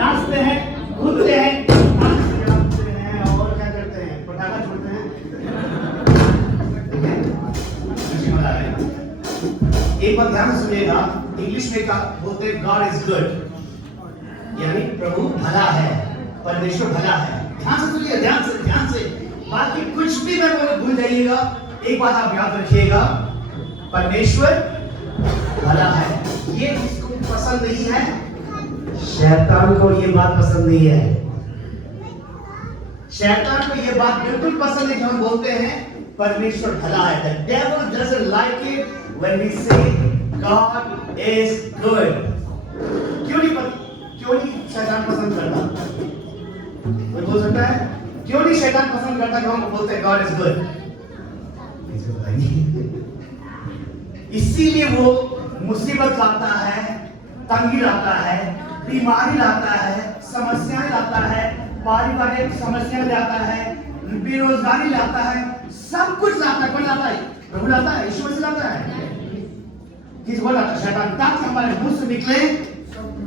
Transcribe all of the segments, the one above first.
नाचते हैं, कूदते हैं, नाचते हैं और क्या करते हैं, पटाखा छोड़ते हैं। एक बात ध्यान से सुनिएगा, इंग्लिश में बोलते हैं गॉड इज गुड, यानी प्रभु भला है, परमेश्वर भला है। ध्यान से सुनिए, ध्यान से। बाकी कुछ भी मैं भूल जाइएगा, एक बात आप याद रखिएगा, परमेश्वर भला है। ये किसको पसंद नहीं है? शैतान को ये बात पसंद नहीं है। शैतान को ये बात बिल्कुल पसंद नहीं, हम बोलते हैं परमेश्वर भला है। The devil doesn't like it when we say God is good. क्यों नहीं शैतान पसंद करता? कोई बोल सकता है क्यों नहीं शैतान पसंद करता कि हम बोलते हैं God is good? इसीलिए वो मुसीबत लाता है, तंगी लाता है, बीमारी लाता है, समस्याएं लाता है, पारिवारिक समस्याएं लाता है, बेरोजगारी लाता है, सब कुछ लाता है। कौन लाता है? प्रभु लाता है, यीशु मसीह लाता है। किस बोला था? शैतान। ताकि हमारे मुंह से निकले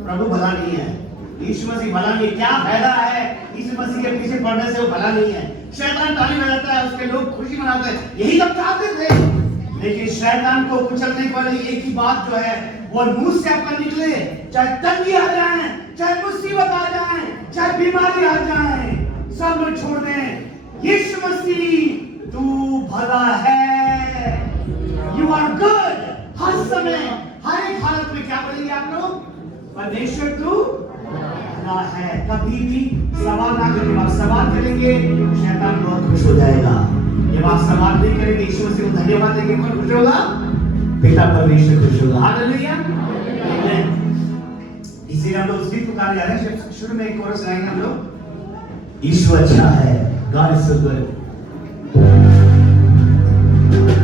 प्रभु भला नहीं है, यीशु मसीह भला नहीं है। क्या फायदा है यीशु मसीह के पीछे पड़ने से? वो भला नहीं है। शैतान ताली बजाता है, उसके लोग खुशी मनाते हैं, यही सब चाहते थे। लेकिन शैतान को कुचलने वाली एक ही बात जो है, वो मुंह से आपका निकले, चाहे तंगी आ जाए, चाहे मुसीबत आ जाए, चाहे बीमारी आ जाए, सब लोग छोड़ दें। यीशु मसीह तू भला है, यू आर गुड। हर समय, हर एक हालत में क्या बोलेंगे आप लोग? परमेश्वर तू भला है। कभी भी सवाल ना करें, आप सवाल करेंगे शैतान बहुत खुश हो जाएगा। जब आप सवाल नहीं करेंगे, यीशु मसीह को धन्यवाद देंगे, कौन खुश होगा? पिता परमेश्वर खुश होगा। हालेलुया। इसीलिए हम लोग उस गीत को गा रहे हैं। शुरू में एक कोरस गाएंगे हम लोग, यीशु अच्छा है, गॉड इज सो गुड।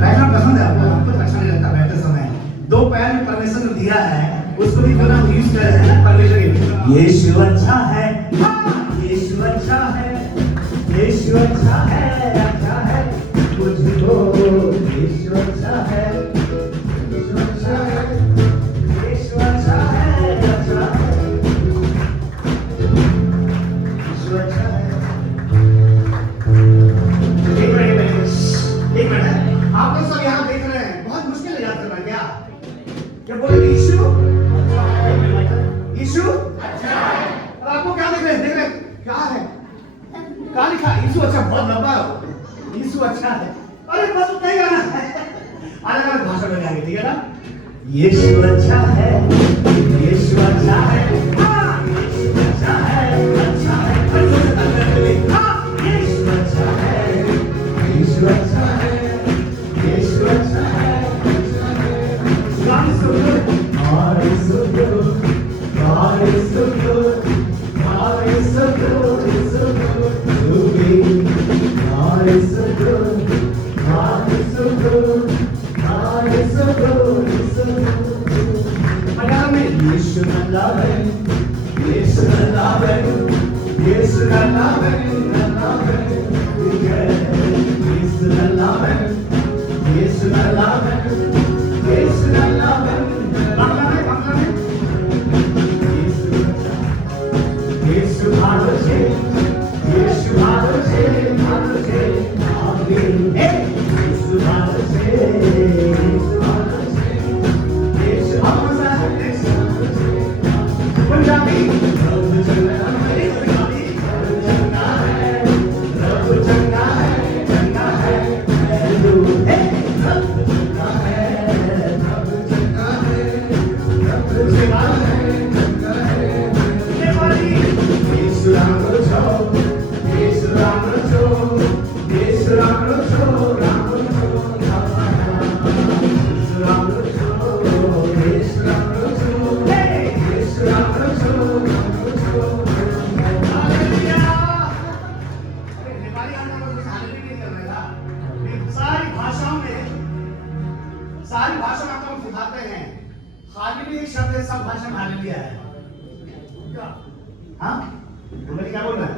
बैठना पसंद है आपको? हमको अच्छा नहीं लगता बैठते समय। दो पैर में परमेश्वर ने दिया है, उसको भी क्यों ना यूज करें, है ना? परमेश्वर के यीशु अच्छा है, यीशु अच्छा है, यीशु अच्छा है, अच्छा है मुझको, यीशु अच्छा है, यीशु अच्छा है, यीशु अच्छा है, अच्छा है, यीशु अच्छा है। एक मिनट आप लोग सब यहाँ देख रहे हैं, बहुत मुश्किल है याद करना। क्या बोले? यीशु यीशु अच्छा है। और आपको क्या देख रहे हैं? क्या है? क्या लिखा? यीशु अच्छा। बहुत लंबा है, यीशु अच्छा है। अरे बस उतना ही गाना है, अलग अलग भाषा में गाएंगे, ठीक है ना? यीशु अच्छा है, यीशु अच्छा है, यीशु अच्छा है, अच्छा है, यीशु अच्छा है, यीशु अच्छा है, यीशु अच्छा है। God is so good, God is so good, God is so good, God is so good, is so good to me. God is so good, God is so good, God is so good, is so good. Malayalam में यीशु अल्लाह है, यीशु अल्लाह है, यीशु अल्लाह है, अल्लाह है, यीशु अल्लाह है, यीशु अल्लाह है, यीशु अल्लाह है। बांग्ला में यीशु भालो छे, यीशु भालो छे, भालो छे आमीन। यीशु भालो छे, यीशु भालो छे, यीशु भालो छे, पंजाबी प्रभु चंगा है, प्रभु चंगा है, प्रभु चंगा है, चंगा है, हालेलुया। प्रभु चंगा है, प्रभु चंगा है, प्रभु सेवा है, चंगा है। यीशु राम रचो, यीशु राम रचो, यीशु राम रचो, राम रचो, यीशु राम रचो, यीशु राम रचो, यीशु राम रचो, राम रचो। हालेलुया। अरे नेपाली गाना में कुछ हालेलुया नहीं कर रहा था। सारी भाषाओं में आपको हम सिखाते हैं, हालेलुया एक शब्द है, सब भाषा में हालेलुया है। हाँ बोले क्या बोल रहे हैं?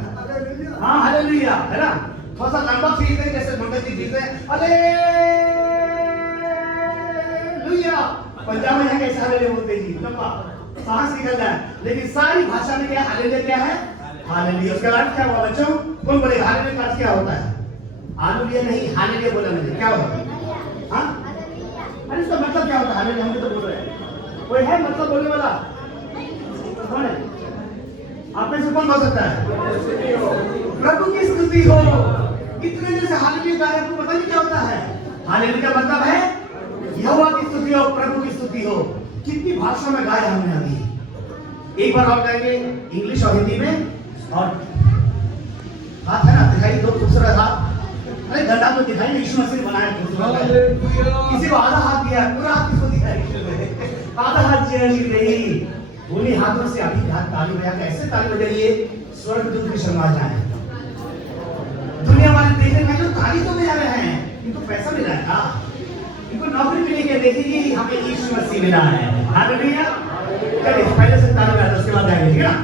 हाँ हालेलुया है ना? थोड़ा सा लंबा खींचते हैं, जैसे मंडल जी खींचते हैं हालेलुया। पंजाब में है कैसे हालेलुया बोलते जी? लंबा सांस निकल रहा है, लेकिन सारी भाषा में क्या हालेलुया क्या है? हालेलुया। उसका अर्थ क्या हुआ बच्चों? कौन बोलेगा हालेलुया का अर्थ क्या होता है? हालेलुया नहीं, हालेलुया बोला मैंने, क्या होता है? हाँ, अरे इसका मतलब क्या होता है? हालेलुया हम तो बोल रहे हैं, कोई है मतलब बोलने वाला? कौन है? आप में से कौन बोल सकता है? प्रभु की स्तुति हो। इतने देर से हालेलुया गा रहे हैं, आपको पता नहीं क्या होता है? हालेलुया का मतलब है यहोवा की स्तुति हो, प्रभु की स्तुति हो। कितनी भाषा में गाया हमने अभी। एक बार और गाएंगे इंग्लिश और हिंदी में। और हाथ है ना, दिखाई दो खूबसूरत हाथ। अरे गड्ढा तो दिखाई, यीशु मसीह ने बनाया खूबसूरत। किसी को आधा हाथ दिया, पूरा हाथ किसको दिखाई? आधा हाथ नहीं, उन्हीं हाथों से अभी हाथ ताली बजा के ऐसे ताली बजाइए स्वर्गदूत भी शर्मा जाए। दुनिया वाले देखने में जो ताली तो बजा रहे हैं, इनको पैसा मिला है ना, इनको नौकरी मिली है, देखिए हमें यीशु मसीह मिला है। हालेलुया। चलिए पहले से ताली बजा, उसके बाद जाएंगे, ठीक है ना?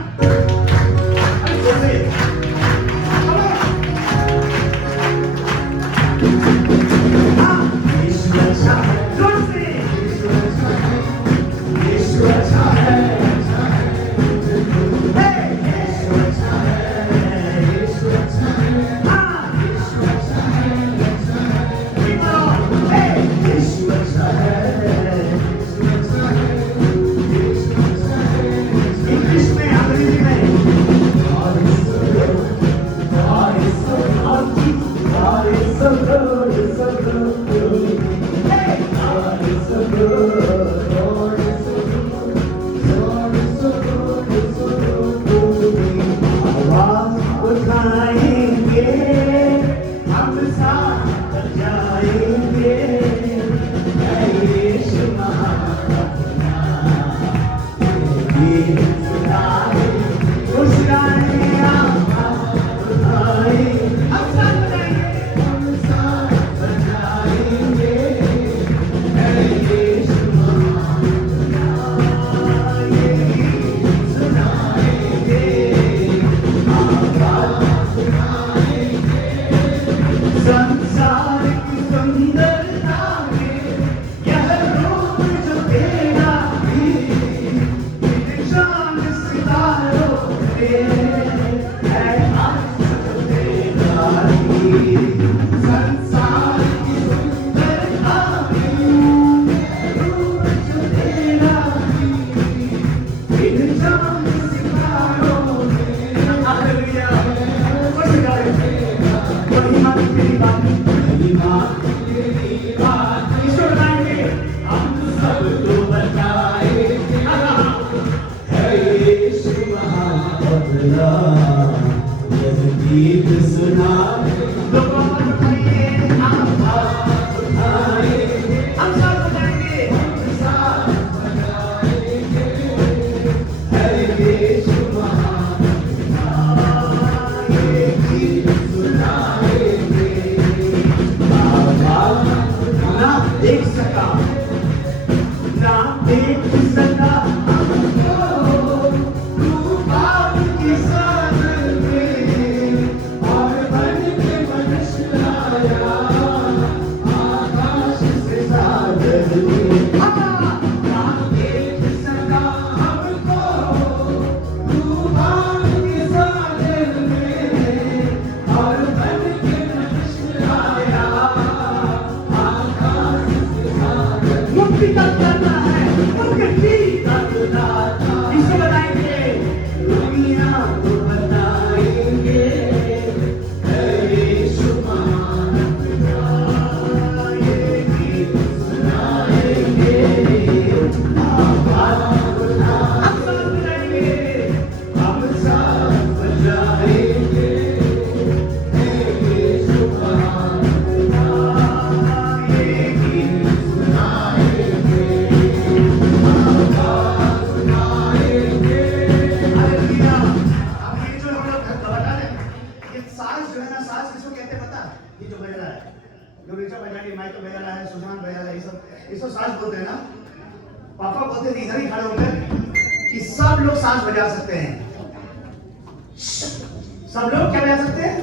सब लोग क्या बजा सकते हैं?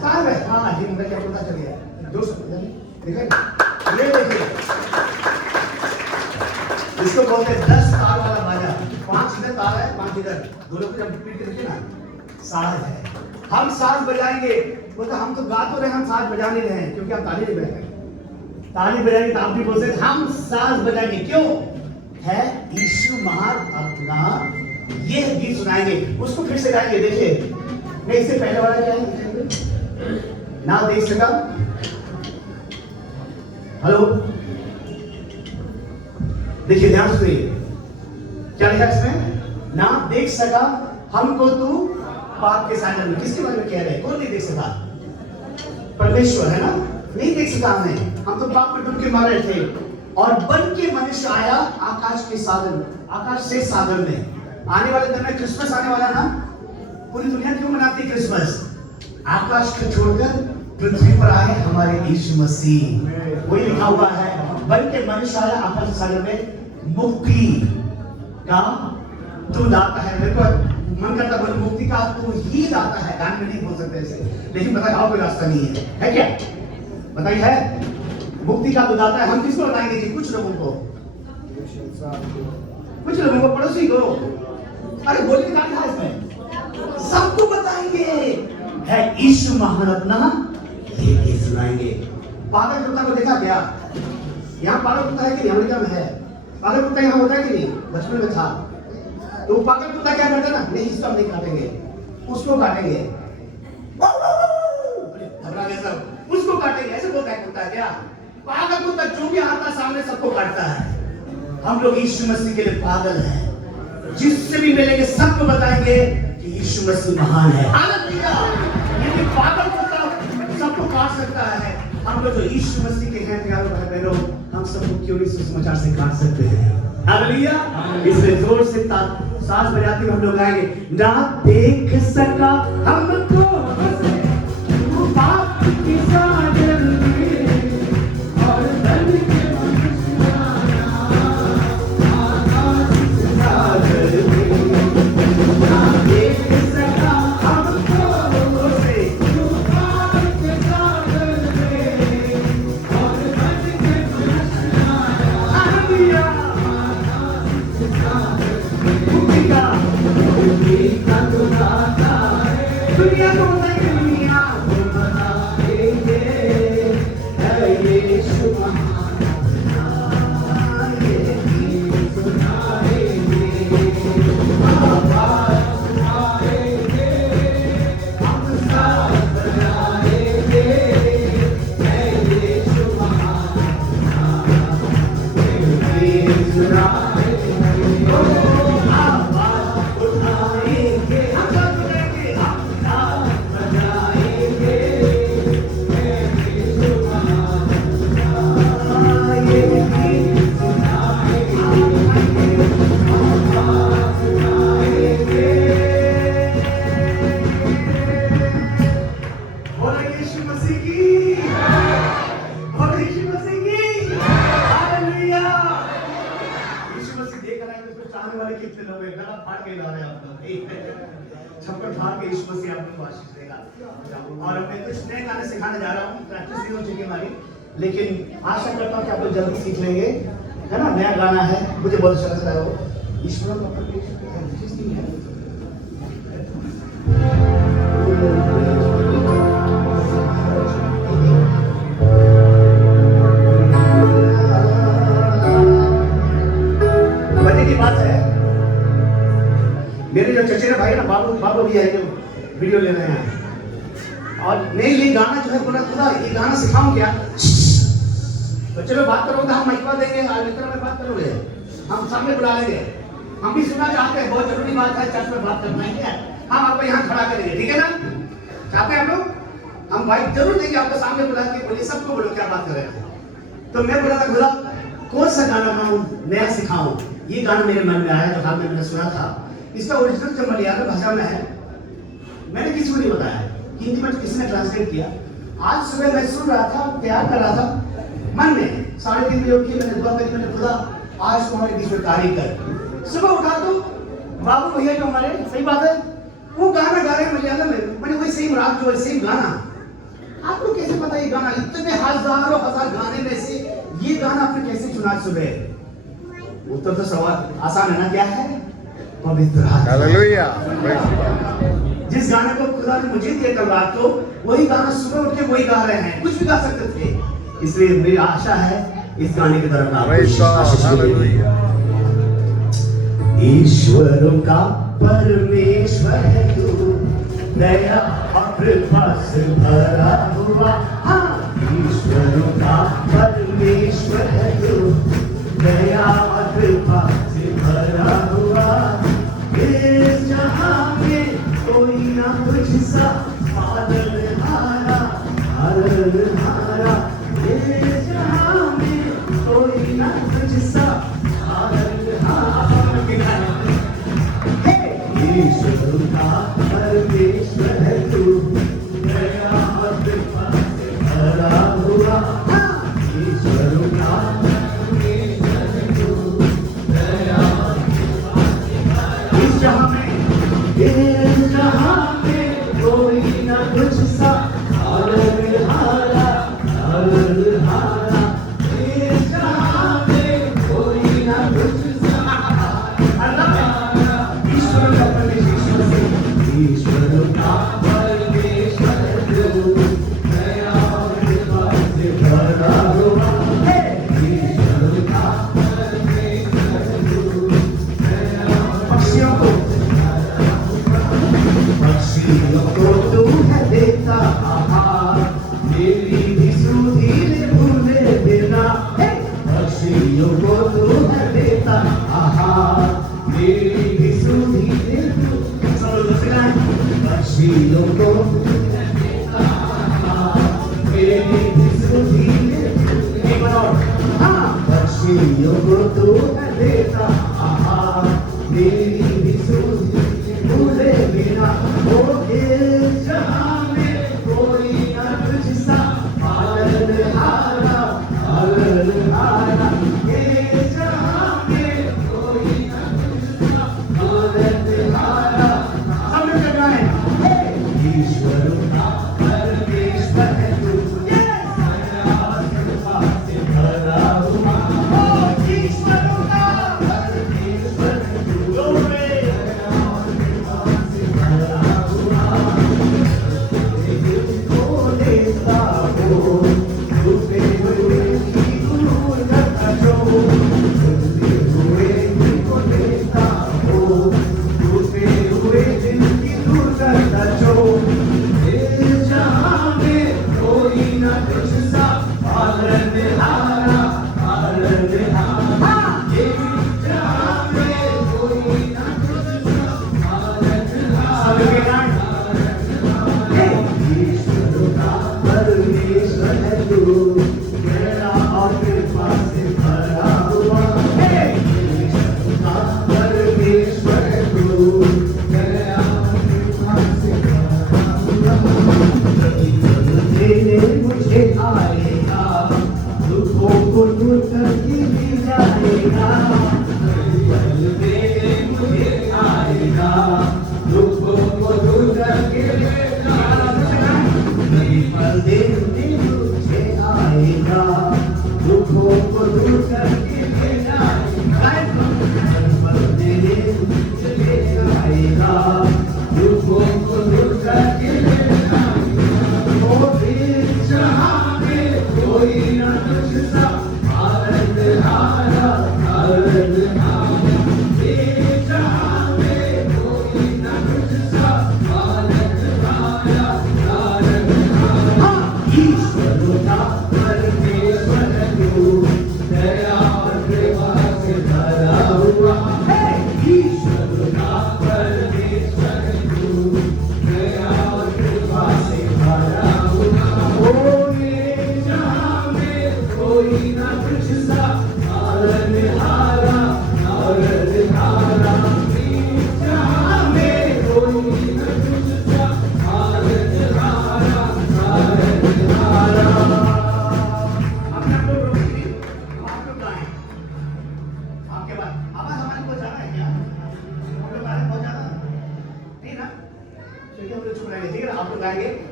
साहब है। हाँ जी, मुझे क्या पता चल गया। जो देखिए, ये देखिए, इसको बोलते हैं 10 तार वाला बाजा। 5 साज है। हम साज बजाएंगे। वो तो हम तो गा तो रहे, हम साज बजा नहीं रहे हैं क्योंकि आप ताली नहीं बजाएंगे। ताली बजाएंगे तो आप भी बोल सकते हम साज बजाएंगे। क्यों है? यीशु महान अपना ये गीत सुनाएंगे, उसको फिर से गाएंगे। देखिए नहीं, इससे पहले वाला क्या है ना, देख सका। हेलो, देखिए ध्यान से, क्या लिखा इसमें? ना देख सका हमको तू पाप के सागर में। किसके बारे में कह रहे हैं? कौन नहीं देख सका? परमेश्वर है ना, नहीं देख सका हमें। हम तो पाप में डूब के मर रहे थे और बन के मनुष्य आया आकाश के साधन, आकाश से साधन में। आने वाले दिन में क्रिसमस आने वाला ना, पूरी दुनिया क्यों मनाती है क्रिसमस? आकाश को छोड़कर पृथ्वी पर आए हमारे यीशु मसीह। वही लिखा हुआ है, बन के मनुष्य आया आकाश के साधन में, मुक्ति का तू दाता है। मेरे को मन करता बोल मुक्ति का तू ही दाता है। गाने में नहीं बोल सकते ऐसे, लेकिन पता है कोई रास्ता नहीं है क्या? बताइए, है मुक्ति का तू दाता है। हम किसको बताएंगे जी? कुछ लोगों को, कुछ लोगों को, पड़ोसी को। अरे बोलिए क्या लिखा इसमें? सबको बताएंगे है यीशु महान अपना ये गीत सुनाएंगे। पागल कुत्ता को देखा क्या? यहाँ पागल कुत्ता है कि नहीं? अमेरिका में है पागल कुत्ता। यहाँ होता है कि नहीं? बचपन में था। तो पागल कुत्ता क्या करता ना, नहीं इसको हम नहीं काटेंगे, उसको काटेंगे। घबरा गए सब, उसको काटेंगे, ऐसे बोलता है कुत्ता। क्या पागल कुत्ता? जो भी आता सामने सबको काटता है। हम लोग यीशु मसीह के लिए पागल हैं। जिससे भी मिलेंगे सबको बताएंगे कि यीशु मसीह महान है। यदि पागल कुत्ता सबको काट सकता है, हम लोग जो यीशु मसीह के हैं प्यारे भाई बहनों, हम सबको क्यों नहीं सुसमाचार से काट सकते हैं? हालेलुया। इसलिए जोर से साज बजाते हुए हम लोग गाएंगे, ना देख सका हमको पाप की सागर में और बन के मनुष्य आया आकाश के सागर में। ना देख सका हमको से पाप के सागर में और बन के मनुष्य आया। हालेलुया। दुनिया को बताएंगे, दुनिया को बताएंगे है यीशु महान अपना ये गीत सुनाएंगे। आवाज सुनाएंगे, हम साथ बजाएंगे है यीशु महान अपना ये गीत सुनाएंगे। छप्पर फाड़ के यीशु मसीह आपको आशीष देगा। और मैं कुछ नए गाने सिखाने जा रहा हूँ, प्रैक्टिस नहीं हो चुकी हमारी, लेकिन आशा करता हूँ कि आप लोग जल्दी सीख लेंगे, है ना। नया गाना है, मुझे बहुत अच्छा लगता है वो। ईश्वर की बात है, मेरे जो चचेरे भाई ना बाबू भी आए, वीडियो ले रहे हैं। और नहीं, ये गाना जो है बोला खुदा ये गाना सिखाऊं क्या? तो चलो बात करोगे, हम माइक देंगे, मित्र में बात करोगे, हम सामने बुला लेंगे। हम भी सुनना चाहते हैं, बहुत जरूरी बात है, चर्च में बात करना है। हम आपको यहाँ खड़ा करेंगे, ठीक है ना? चाहते हैं आप लोग? हम माइक जरूर देंगे आपको, सामने बुला के बोलिए, सबको बोलो क्या बात कर रहे हैं। तो मैं बोला था खुदा कौन सा गाना गाऊं, नया सिखाऊं। ये गाना मेरे मन में आया, जो हाल में मैंने सुना था। इसका ओरिजिनल जो मलयालम भाषा में है, मैंने किसी को नहीं बताया, हिंदी में किसी ने ट्रांसलेट किया। आज सुबह मैं सुन रहा था, तैयार कर रहा था, मन में 3:30 बजे उठी, मैंने दुआ करी, मैंने खुदा आज तुम्हारे बीच में कार्य कर। सुबह उठा तो बाबू भैया जो हमारे, सही बात है, वो गाना गा रहे हैं मलयालम में। मैंने वही सेम राग जो है, सेम गाना। आपको कैसे पता ये गाना? इतने हजारों हजार गाने में से ये गाना आपने कैसे चुना सुबह? उत्तर तो सवाल आसान है ना, क्या है? पवित्र आत्मा। हालेलुया। जिस गाने को खुदा ने मुझे दिया कल रात को, वही गाना सुबह उठ के वही गा रहे हैं, कुछ भी गा सकते थे। इसलिए मेरी आशा है इस गाने की तरफ आप आशीष मिलेगी। ईश्वरों का परमेश्वर है तू, दया और कृपा से भरा हुआ। ईश्वरों का परमेश्वर है तू, दया और कृपा से भरा हुआ। इस जहां में कोई ना तुझसा पालनहारा, पालनहारा। इस जहां में कोई ना तुझसा पालनहारा। ईश्वर का परमेश्वर है तू, दया और कृपा से भरा हुआ। ईश्वर का परमेश्वर है तू, दया और कृपा से भरा। इस जहां में कोई ना तुझसा पालनहारा, पालनहारा। इस जहां में कोई ना तुझसा। ईश्वर का परमेश्वर से, ईश्वर का परमेश्वर तू, दया और कृपा से भरा हुआ। ईश्वर का परमेश्वर तू, दया और पक्षियों को तू है देता आहार, मेरी भी सुधीर भूले बिना। पक्षियों को तू है देता आहार, मेरी भी सुधीर। पक्षियों को देता आहार, मेरी भी सुधीर। पक्षियों को तू है देता आहार, मेरी भी सुधीर भूले बिना। ओ इस जहां में कोई ना तुझसा पालनहारा, पालनहारा। इस जहां में कोई ना तुझसा पालनहारा। सब मिलकर गाएं। ईश्वर का परमेश्वर है तू, दया और कृपा से भरा हुआ। ईश्वर का परमेश्वर है तू,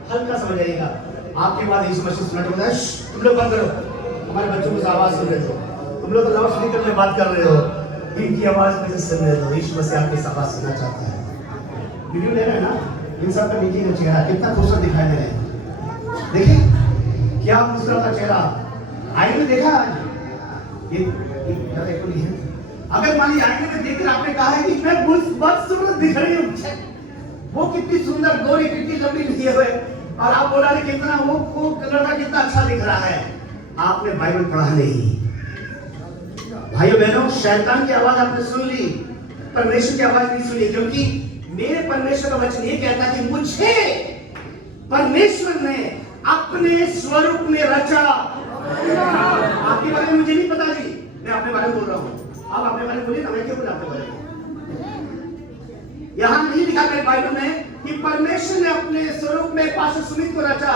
हल्का समझ आएगा। आपके बाद यीशु मसीह सुनाने को बताया, तुम लोग बंद करो, हमारे बच्चों को आवाज सुन रहे हो, तुम लोग लाउड स्पीकर में बात कर रहे हो, इनकी आवाज में से सुन रहे हो। यीशु मसीह आपकी आवाज सुनना चाहता है। वीडियो ले रहे हैं ना? इन सब का नीचे का चेहरा कितना खूबसूरत दिखाई दे रहे हैं। देखिए क्या खूबसूरत का चेहरा, आईने में देखा आज ये देखो नहीं है। अगर मान लीजिए आईने में देखकर आपने कहा है कि मैं बहुत सुंदर दिख रही हूँ, वो कितनी सुंदर गोरी कितनी लंबी लिए हुए, और आप बोला रहे कितना वो लड़का कितना अच्छा दिख रहा है। आपने बाइबल पढ़ा नहीं। भाइयों बहनों, शैतान की आवाज आपने सुन ली, परमेश्वर की आवाज नहीं सुनी, क्योंकि मेरे परमेश्वर का वचन ये कहता कि मुझे परमेश्वर ने अपने स्वरूप में रचा। आपके बारे में मुझे नहीं पता जी, मैं अपने बारे में बोल रहा हूं। आप अपने बारे में बोलिए ना, मैं क्यों बोला आपके बारे में? यहां नहीं लिखा मेरे बाइबल में कि परमेश्वर ने अपने स्वरूप में पास्टर सुमित को रचा,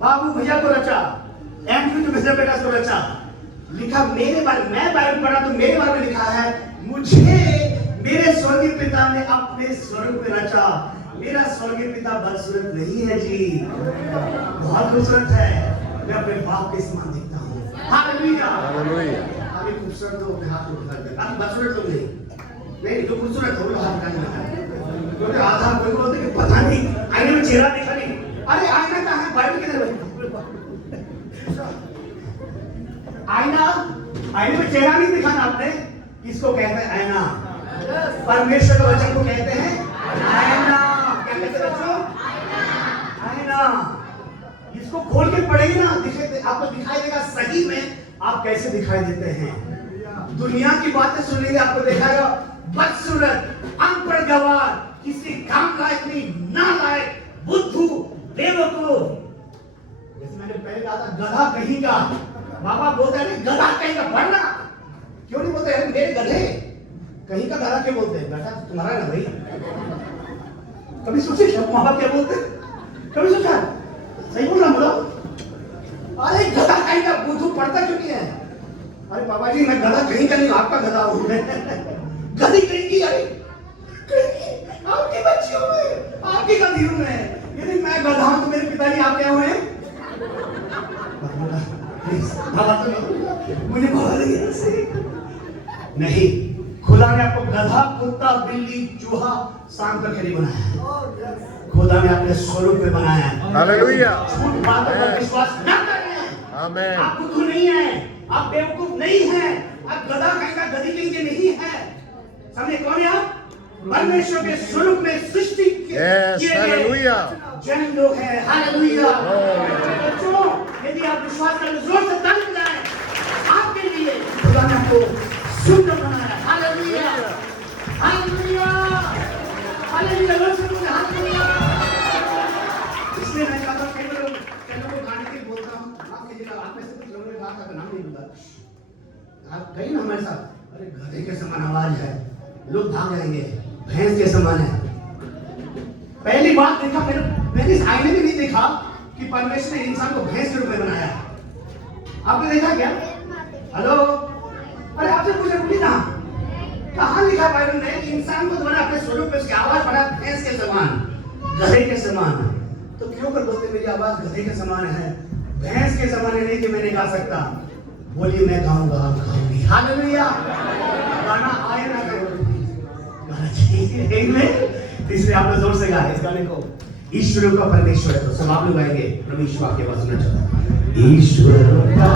बाबू भैया को रचा, एमपी जो भैया बेटा को रचा। लिखा मेरे बारे में, मैं बाइबल पढ़ा तो मेरे बारे में लिखा है मुझे मेरे स्वर्गीय पिता ने अपने स्वरूप में रचा। मेरा स्वर्गीय पिता बदसूरत नहीं है जी, बहुत खूबसूरत है। मैं अपने बाप के समान दिखता हूँ। Hallelujah hallelujah. आप खूबसूरत हो, अपने हाथ को उठा दे। आप बदसूरत लोग नहीं, जो खूबसूरत हो हाथ उठा दे। क्योंकि आधा कोई बोलते कि पता नहीं आईने में चेहरा दिखा नहीं। अरे आईना कहाँ है? बाइबल किधर है? आईना, आईने में चेहरा नहीं दिखाना आपने। इसको कहते हैं आईना। परमेश्वर के वचन को कहते हैं आईना। क्या कहते हैं बच्चों? आईना। इसको खोल के पढ़ेंगे ना, आपको दिखाई देगा सही में आप कैसे दिखाई देते हैं। दुनिया की बातें सुनेंगे, आपको दिखाएगा बदसूरत, अनपढ़, गवार, किसी काम लायक नहीं, नालायक, बुद्धू, बेवकूफ। जैसे मैंने पहले कहा था, गधा कहीं का। बाबा बोलते हैं गधा कहीं का, पढ़ना क्यों नहीं बोलते? अरे मेरे गधे, कहीं का गधा क्यों बोलते हैं? बेटा तुम्हारा ना भाई। कभी सोचे माँ बाप क्या बोलते? कभी सोचा? सही बोल रहा बोलो। अरे गधा कहीं का, बुद्धू, पढ़ता क्यों नहीं है? अरे पापा जी मैं गधा कहीं का नहीं, आपका गधा हूं मैं। गधी कहीं की? अरे आपकी बच्ची हूं मैं, आपकी गधी हूं मैं। यदि मैं गधा हूं तो मेरे पिताजी आप क्या हुए? मुझे बोला नहीं, खुदा ने आपको गधा, कुत्ता, बिल्ली, चूहा, सांप करके नहीं बनाया। खुदा ने अपने स्वरूप में बनाया है। हालेलुया। झूठ बातों पर विश्वास न करें। आमीन। आप बुद्धू नहीं हैं, आप बेवकूफ नहीं हैं, आप गधा कहीं का, गधी कहीं के नहीं हैं। समझे कौन है आप? परमेश्वर के स्वरूप में सृष्टि किए गए जन लोग हैं। हालेलुया। बच्चों, यदि आप विश्वास करें जोर से ताली बजाएं। आपके लिए खुदा ने आपको सुंदर बनाया। Hallelujah hallelujah hallelujah. हालेलुया। इसलिए मैं चाहता हूं कई लोग गाने के बोलता हूं, आप कीजिएगा, आप में से कुछ लोगों ने कहा था नाम नहीं लूंगा। आप कहीं ना हमारे साथ, अरे गधे के समान आवाज है, लोग भाग जाएंगे, भैंस के समान है। पहली बात देखा मैंने इस आईने में नहीं देखा कि परमेश्वर ने इंसान को भैंस के रूप में बनाया। आपने देखा क्या? हेलो, अरे आपसे पूछे पूछी ना, कहां लिखा बाइबल में इंसान को तुम्हारा अपने स्वरूप में, उसकी आवाज बड़ा भैंस के समान, गधे के समान? तो क्यों कर बोलते मेरी आवाज गधे के समान है, भैंस के समान है? नहीं कि मैं नहीं गा सकता। बोलिए मैं गाऊंगा, आप गाओगी। हालेलुया। गाना आए ना करो, इसलिए आप लोग जोर से गाए इस गाने को। ईश्वर का परमेश्वर है, तो सब आप लोग गाएंगे। प्रभु ईश्वर की आवाज सुनना चाहता हूं। ईश्वर का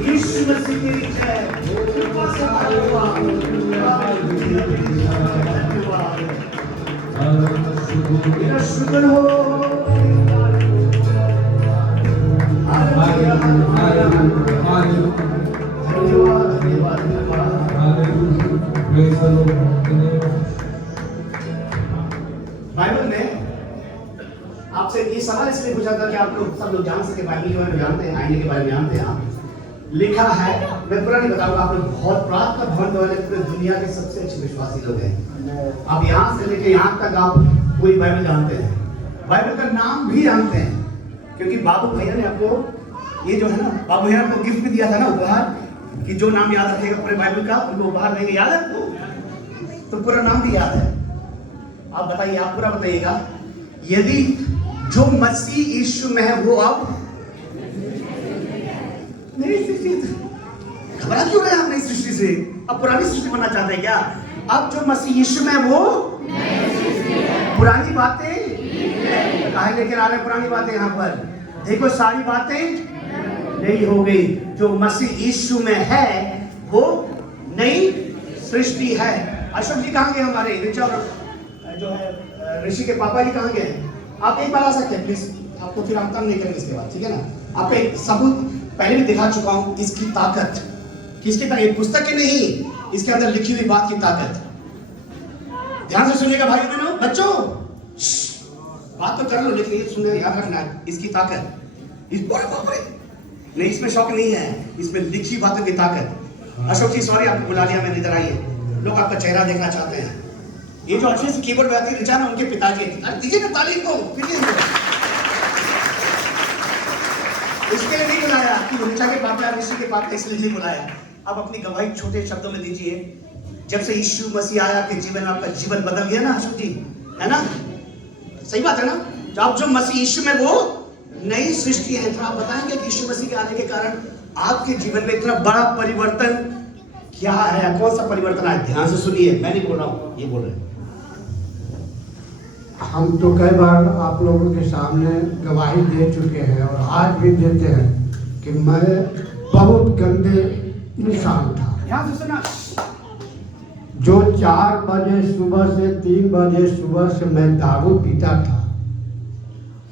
यीशु मसीह तेरी जय, कृपा से धन्यवाद, मेरा शुक्र हो। बाइबल में आपसे ये सवाल इसलिए पूछा था कि आप लोग सब लोग जान सके, बाइबल के बारे में जानते हैं, आईने के बारे में जानते हैं। आप लिखा है, मैं पूरा नहीं बताऊंगा, आप लोग बहुत प्रार्थना भवन वाले पूरे दुनिया के सबसे अच्छे विश्वासी लोग हैं। आप यहाँ से लेके यहाँ तक आप पूरी बाइबल जानते हैं, बाइबल का नाम भी जानते हैं, क्योंकि बाबू भैया ने आपको ये जो है ना, बाबू भैया ने आपको गिफ्ट भी दिया था ना, उपहार, कि जो नाम याद रखेगा पूरे बाइबल का उनको उपहार देंगे। याद है आपको? तो पूरा नाम भी याद है। आप बताइए, आप पूरा बताइएगा। यदि जो मसीह यीशु में है वो अब नई सृष्टि, घबरा क्यों रहे आप नई सृष्टि से? अब पुरानी सृष्टि बनना चाहते हैं क्या? अब जो मसीह यीशु में है वो पुरानी बातें काहे लेकर आ रहे हैं? पुरानी बातें यहाँ पर देखो, सारी बातें नई हो गई। जो मसीह यीशु में है वो नई सृष्टि है। अशोक जी कहाँ गए हमारे? रिचर्ड जो है ऋषि के पापा जी कहाँ गए? आप एक बार आ सकते हैं प्लीज, आपको फिर हम तंग नहीं करेंगे इसके बाद, ठीक है ना? आपको एक सबूत पहले भी दिखा चुका हूँ, इसकी ताकत किसकी ताकत? पुस्तक की नहीं, इसके अंदर लिखी हुई बात की ताकत। ध्यान से सुनिएगा भाई बहनों, बच्चों बात तो कर लो, लेकिन ये सुनने याद रखना, इसकी ताकत इस नहीं, इसमें शौक नहीं है, इसमें लिखी बातों की ताकत। अशोक जी सॉरी, आपको बुला लिया मैंने, इधर आइए, लोग आपका चेहरा देखना चाहते हैं। ये जो अच्छे से कीबोर्ड बजाती है ना, उनके पिताजी, दीजिए ना ताली को, इसके लिए नहीं बुलाया कि ऋचा के पापा ऋषि के पापा, इसलिए नहीं बुलाया। अब अपनी गवाही छोटे शब्दों में दीजिए। जब से यीशु मसीह आया आपके जीवन में, आपका जीवन बदल गया ना अशोक जी, है ना? सही बात है ना? जब जो मसीह यीशु में वो नई सृष्टि है। तो आप बताएंगे कि यीशु मसीह के आने के कारण आपके जीवन में इतना बड़ा परिवर्तन क्या है? कौन सा परिवर्तन आया? ध्यान से सुनिए, मैं नहीं बोल रहा हूँ, ये बोल रहे हैं। हम तो कई बार आप लोगों के सामने गवाही दे चुके हैं और आज भी देते हैं कि मैं बहुत गंदे इंसान था, ध्यान से सुना, जो 4 बजे सुबह से 3 बजे सुबह से मैं दारू पीता था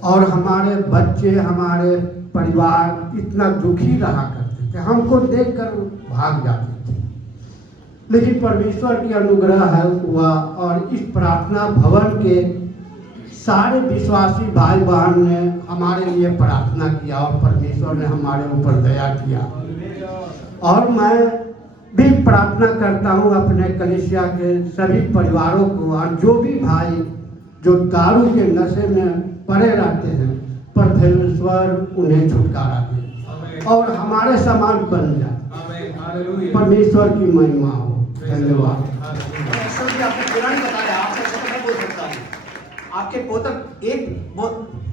और हमारे बच्चे, हमारे परिवार इतना दुखी रहा करते थे, हमको देखकर भाग जाते थे। लेकिन परमेश्वर की अनुग्रह है हुआ और इस प्रार्थना भवन के सारे विश्वासी भाई बहन ने हमारे लिए प्रार्थना किया और परमेश्वर ने हमारे ऊपर दया किया। और मैं भी प्रार्थना करता हूँ अपने कलीसिया के सभी परिवारों को, और जो भी भाई जो दारू के नशे में पड़े रहते हैं, परमेश्वर उन्हें छुटकारा दे और हमारे समान बन जाए। परमेश्वर की महिमा हो। धन्यवाद। असल में आपको पूरा नहीं बताया, आपसे अच्छा तो मैं बोल सकता हूँ। आपके बोतल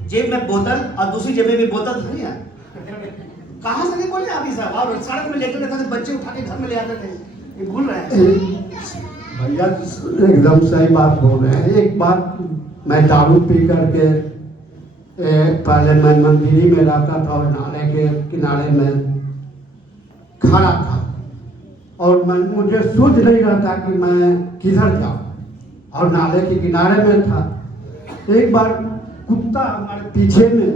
जेब में बोतल और दूसरी जेब में भी बोतल नहीं है। कहाँ से नहीं बोले आप ये सब? और सड़क में लेकर जाते थे, बच्चे उठा के घर में ले आते थे, ये भूल रहे हैं भैया, एकदम सही बात बोल रहे हैं। एक बात, मैं दारू पी करके पहले मैं मंदिरी में रहता था और नाले के किनारे में खड़ा था और मुझे सूझ नहीं रहा था कि मैं किधर जाऊँ, और नाले के किनारे में था। एक बार कुत्ता हमारे पीछे में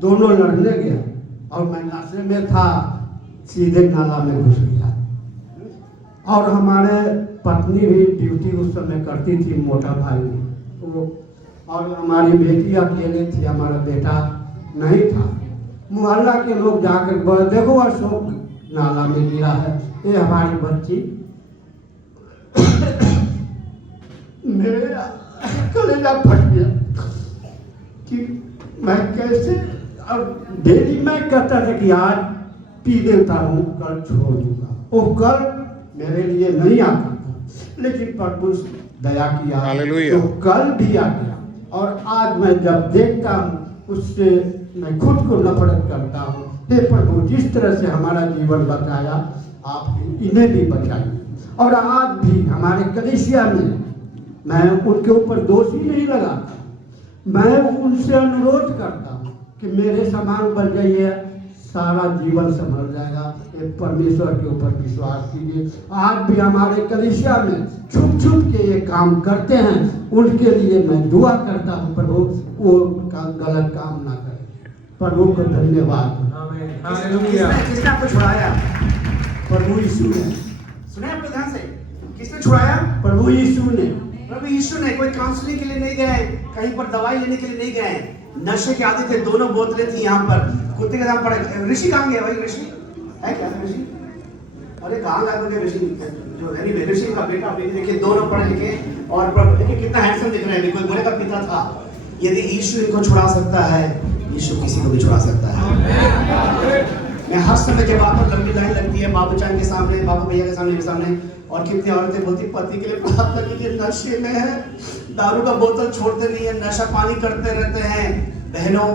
दोनों लड़ने गया और मैं नाले में था, सीधे नाला में घुस गया। और हमारे पत्नी भी ड्यूटी उस समय करती थी, मोटा भाई तो, और हमारी बेटी अकेले थी, हमारा बेटा नहीं था। मोहल्ला के लोग जाकर बोले, देखो अशोक नाला में गिरा है, ये हमारी बच्ची। मेरा कलेजा फट गया कि मैं कैसे। और डेली मैं कहता था कि आज पी लेता हूँ, कल छोड़ दूंगा। वो कल मेरे लिए नहीं आता था, लेकिन प्रभु दया किया तो कल भी आ गया। और आज मैं जब देखता हूँ उससे मैं खुद को नफरत करता हूँ। हे प्रभु, जिस तरह से हमारा जीवन बचाया, आप इन्हें भी बचाइए। और आज भी हमारे कलीसिया में मैं उनके ऊपर दोषी नहीं लगाता, मैं उनसे अनुरोध करता हूँ कि मेरे समान बन जाइए, सारा जीवन संभल जाएगा। ये परमेश्वर के ऊपर विश्वास कीजिए। आज भी हमारे कलीसिया में छुप छुप के ये काम करते हैं, उनके लिए मैं दुआ करता हूँ, प्रभु वो गलत काम ना करें। प्रभु को धन्यवाद। किसने आपको छुड़ाया? प्रभु यीशु ने। सुने आपको ध्यान से, किसने छुड़ाया? प्रभु यीशु ने। प्रभु यीशु ने। कोई काउंसलिंग के लिए नहीं गए, कहीं पर दवाई लेने के लिए नहीं गए। नशे के आदि थे, दोनों बोतलें थी यहाँ पर, कुत्ते के दाम पड़े। ऋषि कहाँ गया भाई? ऋषि है क्या? ऋषि अरे कहाँ गया मुझे? ऋषि जो है, ऋषि का बेटा बेटी देखिए, दोनों पढ़े लिखे और प्रभु देखिए कितना हैंडसम दिख रहे हैं। कोई बोले का पिता था। यदि यीशु इनको छुड़ा सकता है, यीशु किसी को भी छुड़ा सकता है। मैं हर समय जब आप लंबी लाइन लगती है बाबू चांद के सामने, बाबू भैया के सामने, मेरे सामने, और कितनी औरतें बोलती पति के लिए प्रार्थना कीजिए, नशे में है, दारू का बोतल छोड़ते नहीं है, नशा पानी करते रहते हैं। बहनों,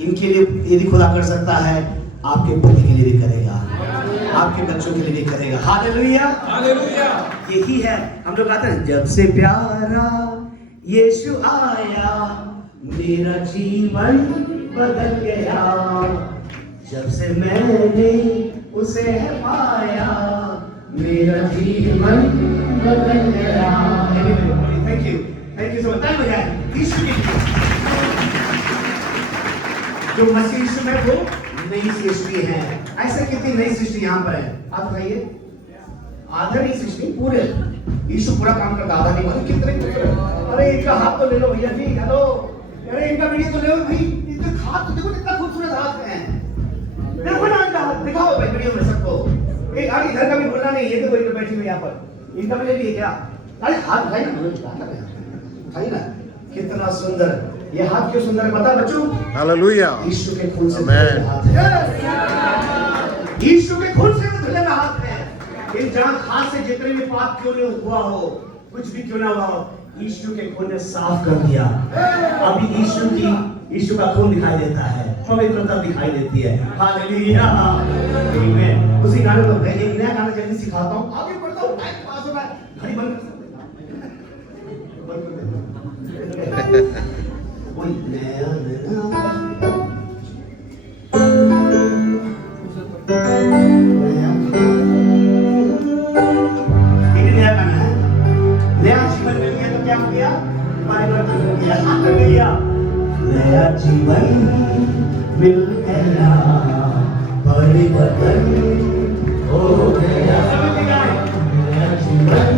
इनके लिए यदि खुदा कर सकता है, आपके पति के लिए भी करेगा, आपके बच्चों के लिए भी करेगा। Hallelujah, hallelujah. यही है, हम लोग आते हैं, जब से प्यारा यीशु आया, मेरा जीवन बदल गया, जब से मैंने उसे पाया, मेरा जीवन बदल गया। Thank you so much. Yeshu की जो मसीह यीशु में वो नई सृष्टि है। ऐसे कितनी नई सृष्टि यहाँ पर है? आप बताइए। आधा नहीं सृष्टि, पूरे यीशु पूरा काम करता, आधा नहीं। बोले कितने? अरे इनका हाथ तो ले लो भैया जी, हेलो। अरे इनका वीडियो तो ले लो भाई, इनका हाथ तो देखो कितना खूबसूरत हाथ है। देखो ना इनका हाथ, दिखाओ भाई वीडियो में सबको। एक आगे इधर का भी बोलना नहीं, ये तो कोई बैठी हुई यहाँ पर, इनका भी ले लिए क्या? अरे हाथ उठाइए ना, उठाइए ना, कितना सुंदर। ये हाथ क्यों सुंदर है पता है बच्चों? हालेलुया। यीशु के खून से धुले हुए हाथ है। यीशु के खून से धुले हुए हाथ है। इन जहां हाथ से जितने भी पाप क्यों नहीं हुआ हो, कुछ भी क्यों ना हुआ हो, यीशु के खून ने साफ कर दिया। अभी यीशु का खून दिखाई देता है, पवित्रता दिखाई देती है। हालेलुया, आमीन। उसी गाने को मैं एक नया गाना जल्दी सिखाता हूँ, आगे बढ़ता हूँ, टाइम पास हो रहा है, घड़ी बंद कर कोई नया गाना है। नया जीवन मिल गया तो क्या हो गया? परिवर्तन हो गया, हालेलुया। नया जीवन मिल गया, परिवर्तन हो गया, नया जीवन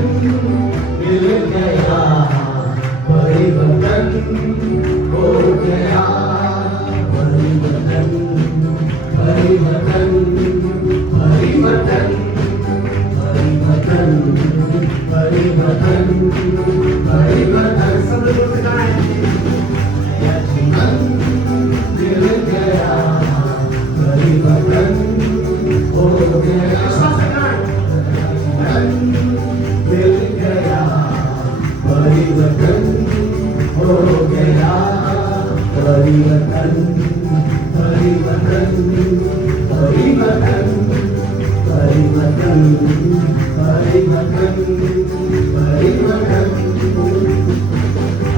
मिल गया, परिवर्तन हो गया, परिवर्तन, परिवर्तन, परिवर्तन, परिवर्तन, परिवर्तन, परिवर्तन। सब लोगों से गाना है। नया जीवन मिल गया, परिवर्तन हो गया।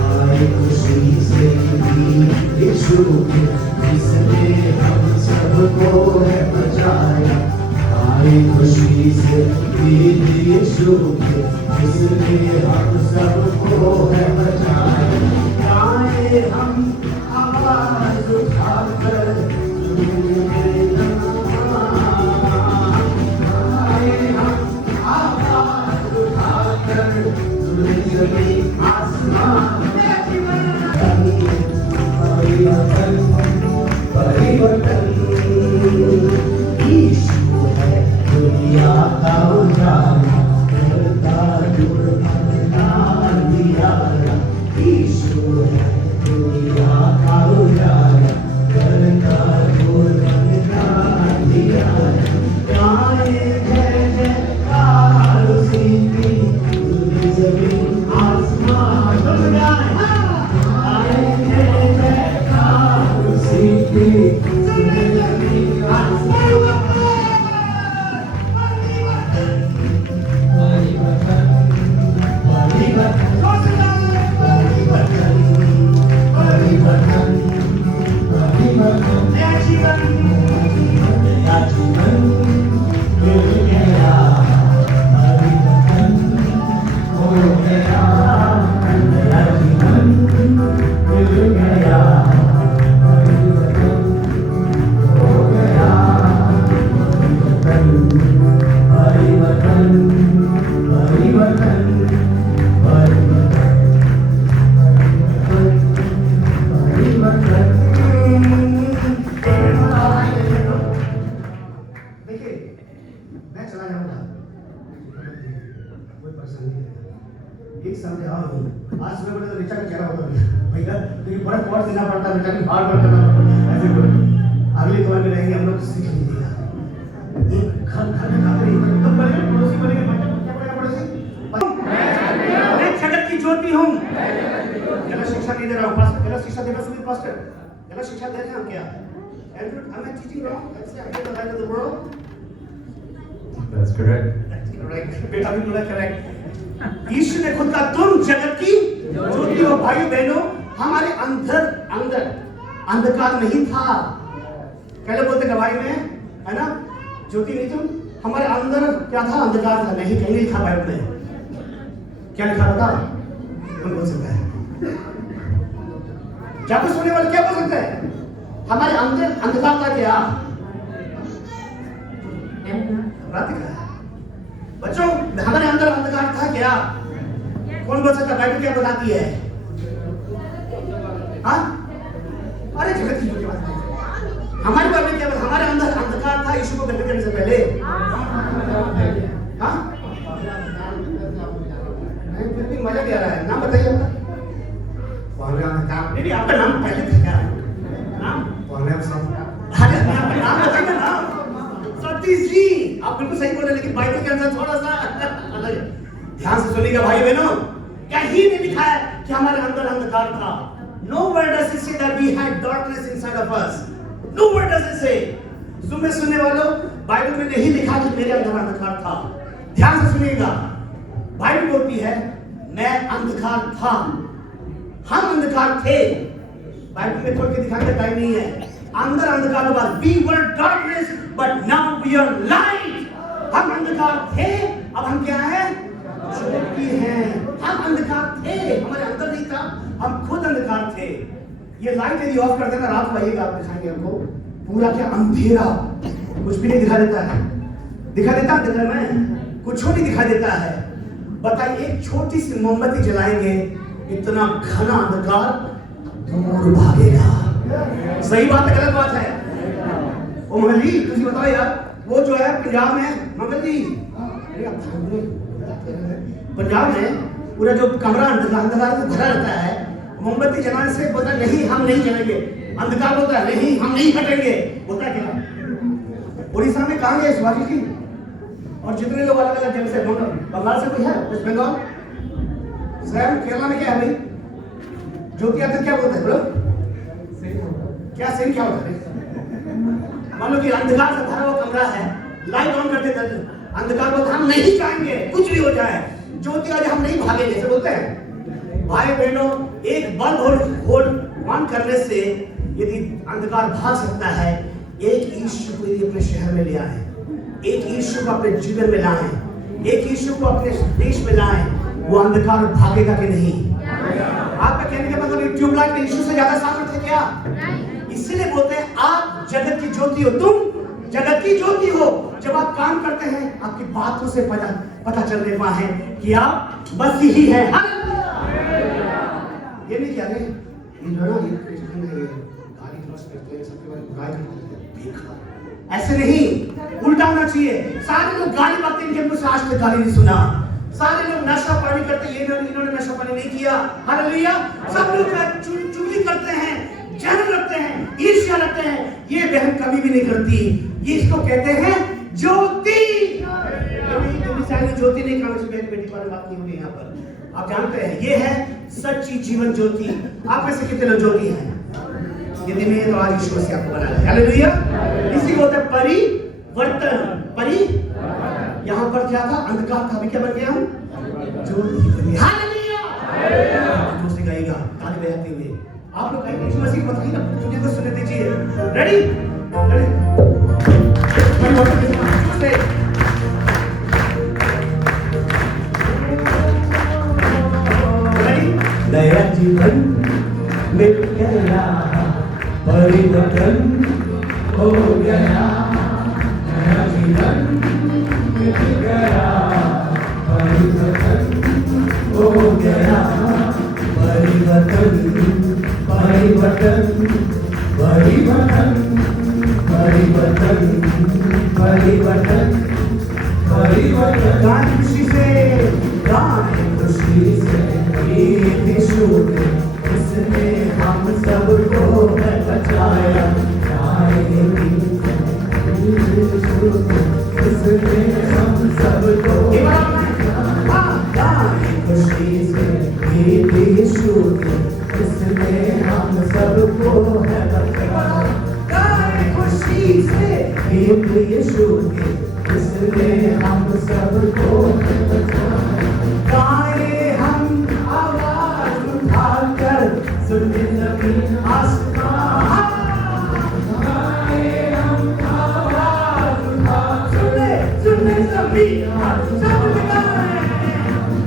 आए खुशी से यीशु जिसने हम सबको है बचाया। आए खुशी से यीशु जिसने हम सबको है बचाया। आए हम आवाज उठाकर परिवर्तन यीशु है दुनिया का उजाला, करता दूर भरना अंधियारा। यीशु है दुनिया का उजाला, करता दूर भरना अंधियारा। गाए जय जयकार उसी की, जमीन आसमान डूब जाए। गाए जय जयकार उसी की, जमीन आसमान। परिवर्तन परिवर्तन परिवर्तन नया जीवन मिल गया। परिवर्तन हो गया, नया जीवन मिल गया। परिवर्तन हो गया, परिवर्तन परिवर्तन देखिए, मैं चला जाऊंगा, कोई परेशानी नहीं है। एक साल के बाद आज सुबह बोले तो रिचा का चेहरा होता है भैया, तो ये बड़ा कोर्स देना पड़ता है, रिचा की बार बार करना पड़ता है। ऐसे बोले अगली दौर में रहेंगे हम लोग, सीख नहीं दिया। एक घर घर में खाते ही तो बनेंगे, पड़ोसी बनेंगे, बच्चा क्या बनेगा पड़ोसी? मैं जगत की ज्योति हूँ। गलत शिक्षा नहीं दे रहा हूँ, गलत शिक्षा देना सुनिए पास्टर, गलत शिक्षा दे रहे हैं हम क्या? Am I teaching wrong? Actually, I am the light of the world. That's correct. Right, बेटा भी बोला करेक्ट। यीशु ने खुद कहा तुम जगत की ज्योति हो। भाई बहनों, हमारे अंदर अंधकार नहीं था। पहले बोलते गवाही में है ना, ज्योति नहीं तुम, हमारे अंदर क्या था? अंधकार था। नहीं, कहीं नहीं लिखा बाइबल में। क्या लिखा था? कौन बोल सकता है? जाकर सुनने वाले क्या बोल सकते हैं? हमारे अंदर अंधकार था क्या? बच्चों, हमारे अंदर अंधकार था क्या? कौन बोल सकता? बाइबल क्या बताती है? हाँ? अरे जगत की ज्योति बात हमारी बाइबल क्या? हमारे अंदर अंधकार था यीशु को ग्रहण करने से पहले। हाँ? नहीं, मजा भी आ रहा है। नाम बताइए आपका। नहीं, आपका नाम पहले था क्या? नाम? अरे नाम बताइए ना। सतीश जी, आप बिल्कुल सही बोले, लेकिन बाइबल के अंदर थोड़ा सा अलग है। ध्यान से सुनिएगा भाई बहनों, कहीं नहीं लिखा है कि हमारे अंदर अंधकार था। No word does it say that we had darkness inside of us. No word does it say. सुनने वालों, बाइबल में नहीं लिखा कि मेरे अंदर अंधकार था। ध्यान से सुनिएगा, बाइबल बोलती है मैं अंधकार था, हम अंधकार थे। बाइबल में खोल के दिखाने का टाइम नहीं है। अंदर अंधकार के बाद we were darkness but now we are light. हम अंधकार थे, अब हम क्या हैं? ज्योति हैं। हम अंधकार थे, हमारे अंदर नहीं था, हम खुद अंधकार थे। ये लाइट यदि ऑफ कर देना, रात को आइएगा, आप दिखाएंगे हमको पूरा क्या अंधेरा, कुछ भी नहीं दिखा देता है। दिखा देता अंधेरा में कुछ नहीं दिखा देता है। बताइए, एक छोटी सी मोमबत्ती जलाएंगे, इतना घना अंधकार दूर भागेगा। सही बात है, गलत बात है? ओ मंगल जी, तुझे बताओ यार, वो जो है पंजाब में, मंगल जी, पंजाब में पूरा जो कमरा अंधकार से भरा रहता है, मोमबत्ती जलाने से बोलता नहीं हम नहीं जलेंगे। अंधकार बोलता है नहीं हम नहीं हटेंगे। बोलता क्या? उड़ीसा में कहाँ गए शिवाजी जी? और जितने लोग अलग अलग जगह से, बंगाल से कोई है? वेस्ट बंगाल, स्वयं केरला में क्या है भाई? ज्योति आते क्या बोलते हैं? बोलो क्या सेम क्या होता है? मान लो कि अंधकार से भरा हुआ कमरा है, लाइट ऑन करते थे, अंधकार बोलते हम नहीं जाएंगे कुछ भी हो जाए, ज्योति आज हम नहीं भागेंगे, ऐसे बोलते हैं। भाई बहनों, एक बल्ब ऑन करने से यदि अंधकार भाग सकता है, एक यीशु को यदि अपने शहर में ले आए, एक यीशु को अपने जीवन में लाए, एक यीशु को अपने देश में लाए, वो अंधकार भागेगा कि नहीं? आपका कहने का मतलब ट्यूबलाइट में यीशु से ज्यादा सामर्थ्य है क्या? इसीलिए बोलते हैं आप जगत की ज्योति हो, तुम जगत की ज्योति हो। जब आप काम करते हैं, आपकी बातों से पता चलने पा है कि आप बस ही है। ये नहीं क्या रे, ये जो ना ये गाली क्रॉस करते हैं, सबके बारे में बुराई करते हैं, बेकार। ऐसे नहीं, उल्टा होना चाहिए। सारे लोग गाली बातें, इनके मुंह से आज तक गाली नहीं सुना। सारे लोग नशा पानी करते, ये इन्होंने नशा पानी नहीं किया, हालेलुया। सब लोग चुगली करते हैं, जलन रखते हैं, ईर्ष्या रखते हैं, ये बहन कभी भी नहीं करती। ये इसको कहते हैं ज्योति। ज्योति नहीं कहना चाहिए, बेटी वाली बात नहीं होगी यहाँ पर। आप जानते हैं ये है सच्ची जीवन ज्योति। आप में से कितने लोग ज्योति हैं? यदि नहीं है तो आज यीशु मसीह आपको बना है, हालेलुया। इसी को होता है परिवर्तन। यहाँ पर क्या था? अंधकार था, अभी क्या बन गया हम? ज्योति बन गया, हालेलुया। जोर से गाइएगा, ताली बजाते हुए आप लोग गाइए, यीशु मसीह को बताइए ना, दुनिया को सुनने दीजिए। रेडी? नया जीवन मिल गया, परिवर्तन हो गया। नया जीवन मिल गया, परिवर्तन हो गया। परिवर्तन परिवर्तन परिवर्तन परिवर्तन परिवर्तन परिवर्तन। गाएं खुशी से, गाएं खुशी से गीत यीशु के, उसने हम सबको बचाया। गाएं गीत यीशु के, उसने हम सबको गाएं खुशी से गीत यीशु के, उसने हम सबको बचाया। गाएं खुशी से गीत यीशु के, उसने हम सबको बचाया। गाएं हम आवाज उठाकर, सुने जमीन आसमान। गाएं हम आवाज उठाकर, सुने जमीन आसमान।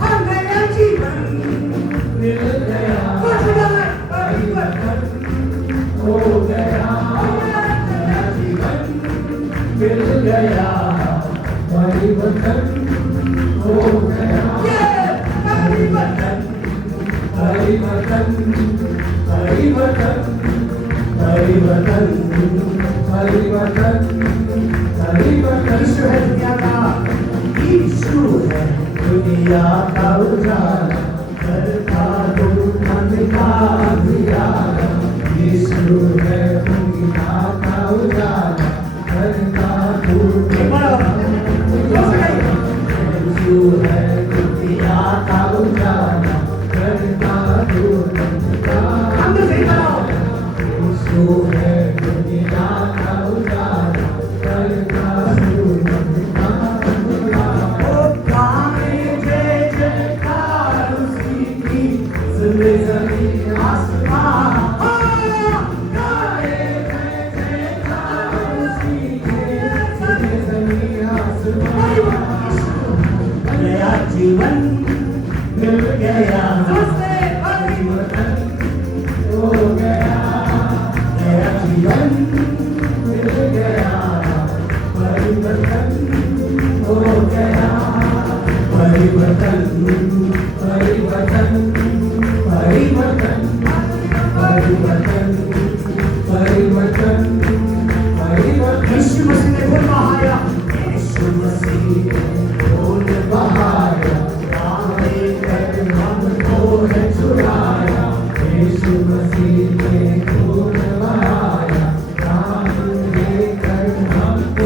हमें जीवन मिल गया, परिवर्तन हो गया। जीवन मिल गया, परिवर्तन हो गया। परिवर्तन परिवर्तन परिवर्तन परिवर्तन परिवर्तन परिवर्तन। यीशु है दुनिया का, यीशु है दुनिया का उजाला, करता दूर अंधकार अंधियारा। यीशु है दुनिया का उजाला, करता दूर यीशु है दुनिया का उजाला, करता दूर अंधकार। यीशु है दुनिया का उजाला, करता दूर अंधकार। ओ गाएं जय जयकार उसी की, सुने जमीन आसमान। गाएं जय जयकार उसी की, सुने जमीन आसमान। नया जीवन मिल गया, परिवर्तन हो गया। नया जीवन मिल गया, परिवर्तन हो गया। परिवर्तन परिवर्तन परिवर्तन परिवर्तन परिवर्तन परिवर्तन। यीशु मसीह ने बोल बहाया, यीशु मसीह ने बोल बहाया। हमको है छुड़ाया, यीशु मसीह ने बोल बहाया। लेकर हमको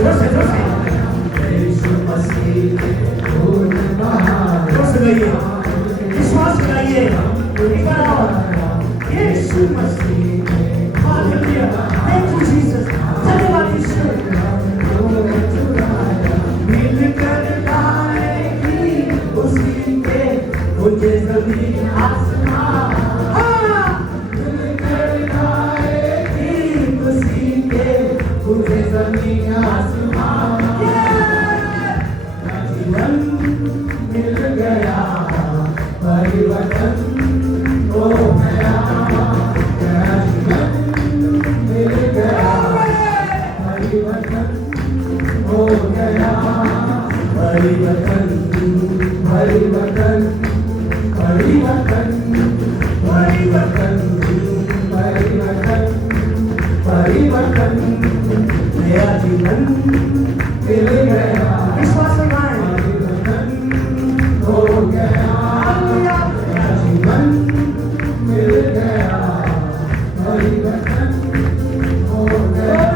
यीशु मसीह ने बोल बहाया। विश्वास कराइए, यीशु मसीह ने, हालेलुया, थैंक यू जीसस, धन्यवाद यीशु। मुझे जमीन आसमान मिल गया एक ही खुशी के मुझे जमीन आसमान जीवन मिल गया परिवर्तन हो गया जीवन मिल गया परिवर्तन हो गया परिवर्तन परिवर्तन परिवर्तन परिवर्तन परिवर्तन परिवर्तन नया जीवन मिल गया विश्वास से गाएं परिवर्तन हो गया नया जीवन मिल गया परिवर्तन हो गया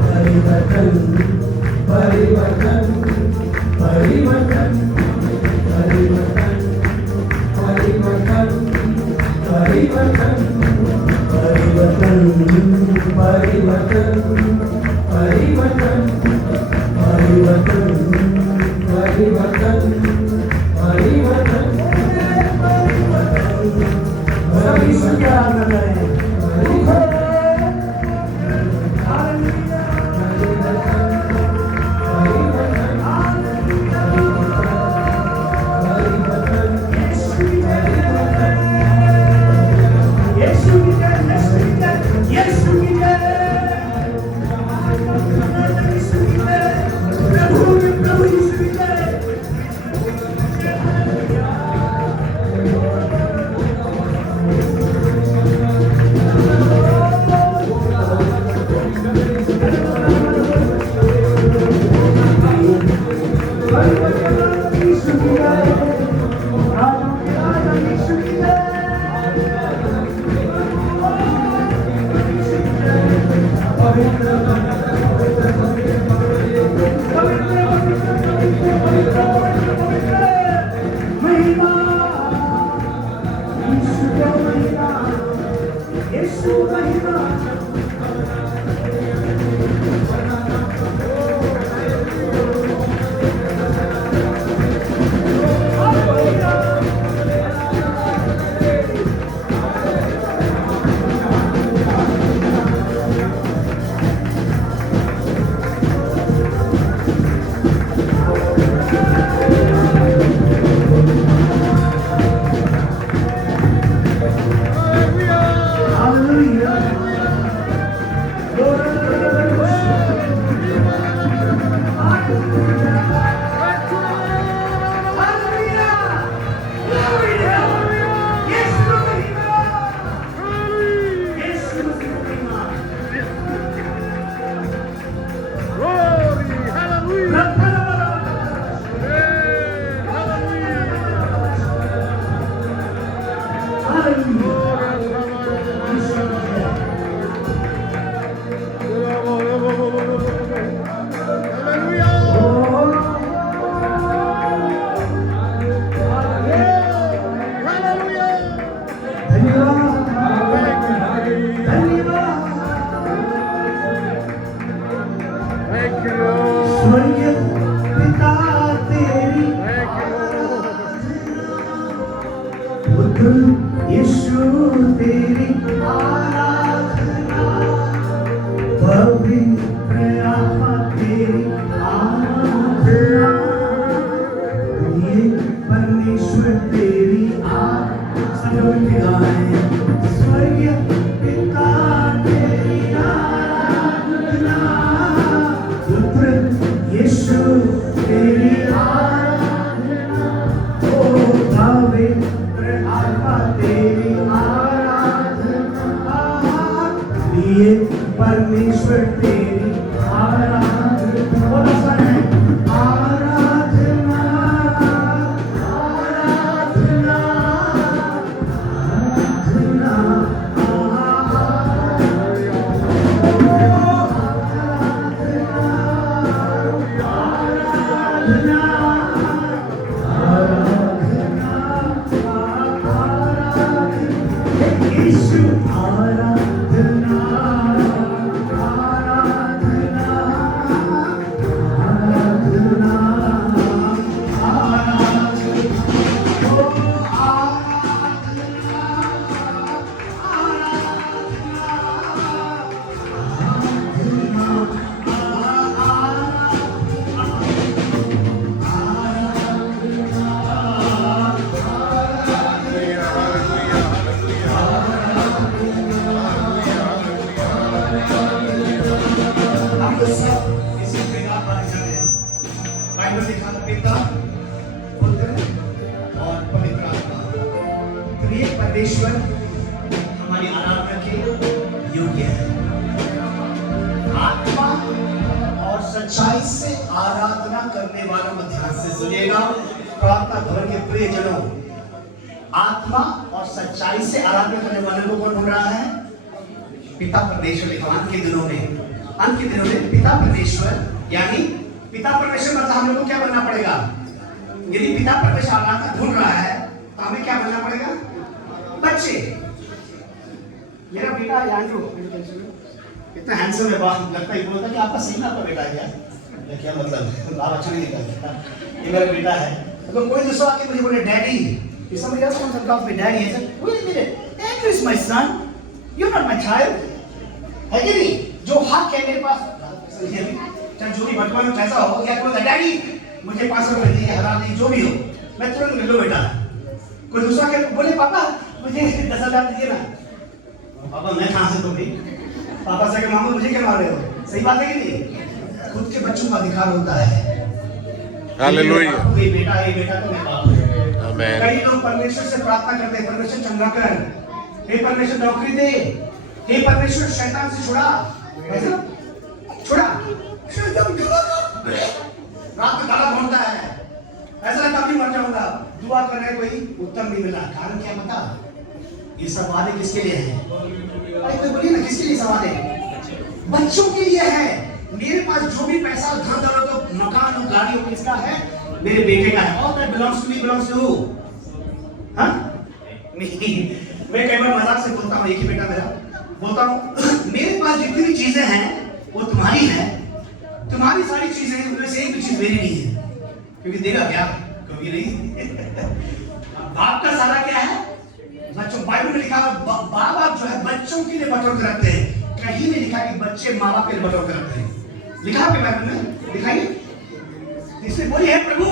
परिवर्तन परिवर्तन परिवर्तन परिवर्तन परिवर्तन परिवर्तन परिवर्तन परिवर्तन परिवर्तन परिवर्तन परिवर्तन परिवर्तन सभी स्वीकार करें यीशु तेरी आराधना पवित्र आत्मा तेरी आराधना ये परमेश्वर तेरी आराधना स्वर्गीय पिता तेरी आराधना पुत्र यीशु तेरी आराधना ओ पवित्र आत्मा तेरी आराधना ये परमेश्वर तेरी आराधना बोलो सारे आराधना आराधना आराधना पिता, पुत्र और पवित्र आत्मा, त्रिएक परमेश्वर हमारी आराधना के योग्य है। आत्मा और सच्चाई से आराधना करने वालों को ध्यान से सुनिएगा। प्रार्थना भवन के प्रियजनों, आत्मा और सच्चाई से आराधना करने वालों को कौन ढूंढ रहा है? पिता परमेश्वर। अंत के दिनों में पिता परमेश्वर, यानी पिता परमेश्वर मतलब हम लोग को क्या बनना पड़ेगा? यदि पिता परमेश्वर आराधना ढूंढ रहा है तो हमें क्या बनना पड़ेगा? बच्चे। मेरा बेटा एंड्रू इतना हैंडसम है, बात लगता है बोलता कि आपका सही में आपका बेटा है क्या मतलब आप अच्छा नहीं दिखता, ये मेरा बेटा है। तो कोई दूसरा आके मुझे बोले daddy, if somebody else comes and calls me daddy, I said, wait a minute, Andrew is my son, you're not my child. है कि नहीं? जो हक है मेरे पास, चाहे जो भी भटकन हो कैसा हो, या बोलता डैडी मुझे 500 रुपए दिए, 1000 दिए, जो भी हो, मैं तुरंत ले लो बेटा। कोई दूसरा के बोले पापा मुझे 10,000 दीजिए ना, पापा मैं कहाँ से दूंगी? पापा से कहा मामू मुझे क्या मार रहे हो? सही बात है कि नहीं? खुद के बच्चों का अधिकार होता है। हालेलुया। ये बेटा तो मैं बाप हूँ। आमीन। कई लोग परमेश्वर से प्रार्थना करते हैं, परमेश्वर चंगा कर, हे परमेश्वर नौकरी दे, हे परमेश्वर शैतान से छुड़ा, रात में गाला ढूंढता है, ऐसा लगता अभी मर जाऊंगा, दुआ कर रहे कोई उत्तर नहीं मिला। कारण क्या पता? ये सब वादे किसके लिए हैं? अरे कोई बोलिए ना, किसके लिए सवाल है? बच्चों के लिए है। मेरे पास जो भी पैसा धन दौलत हो, मकान हो, गाड़ी हो, किसका है? मेरे बेटे का है। All that belongs to me belongs to who? हाँ? नहीं, मैं कई बार मजाक से बोलता हूँ, एक ही बेटा मेरा, बोलता हूँ मेरे पास जितनी भी चीजें हैं वो तुम्हारी है, तुम्हारी सारी चीजें उनमें से एक भी चीज मेरी नहीं है, क्योंकि देगा क्या? कभी नहीं। बाप का सारा क्या है? बच्चों, बाइबल में लिखा है बाप जो है बच्चों के लिए बटोर कर रखते हैं। कहीं नहीं लिखा कि बच्चे माँ बाप के लिए बटोर कर रखते हैं। लिखा है बाइबल में? दिखाइए। इसलिए बोलिए हे प्रभु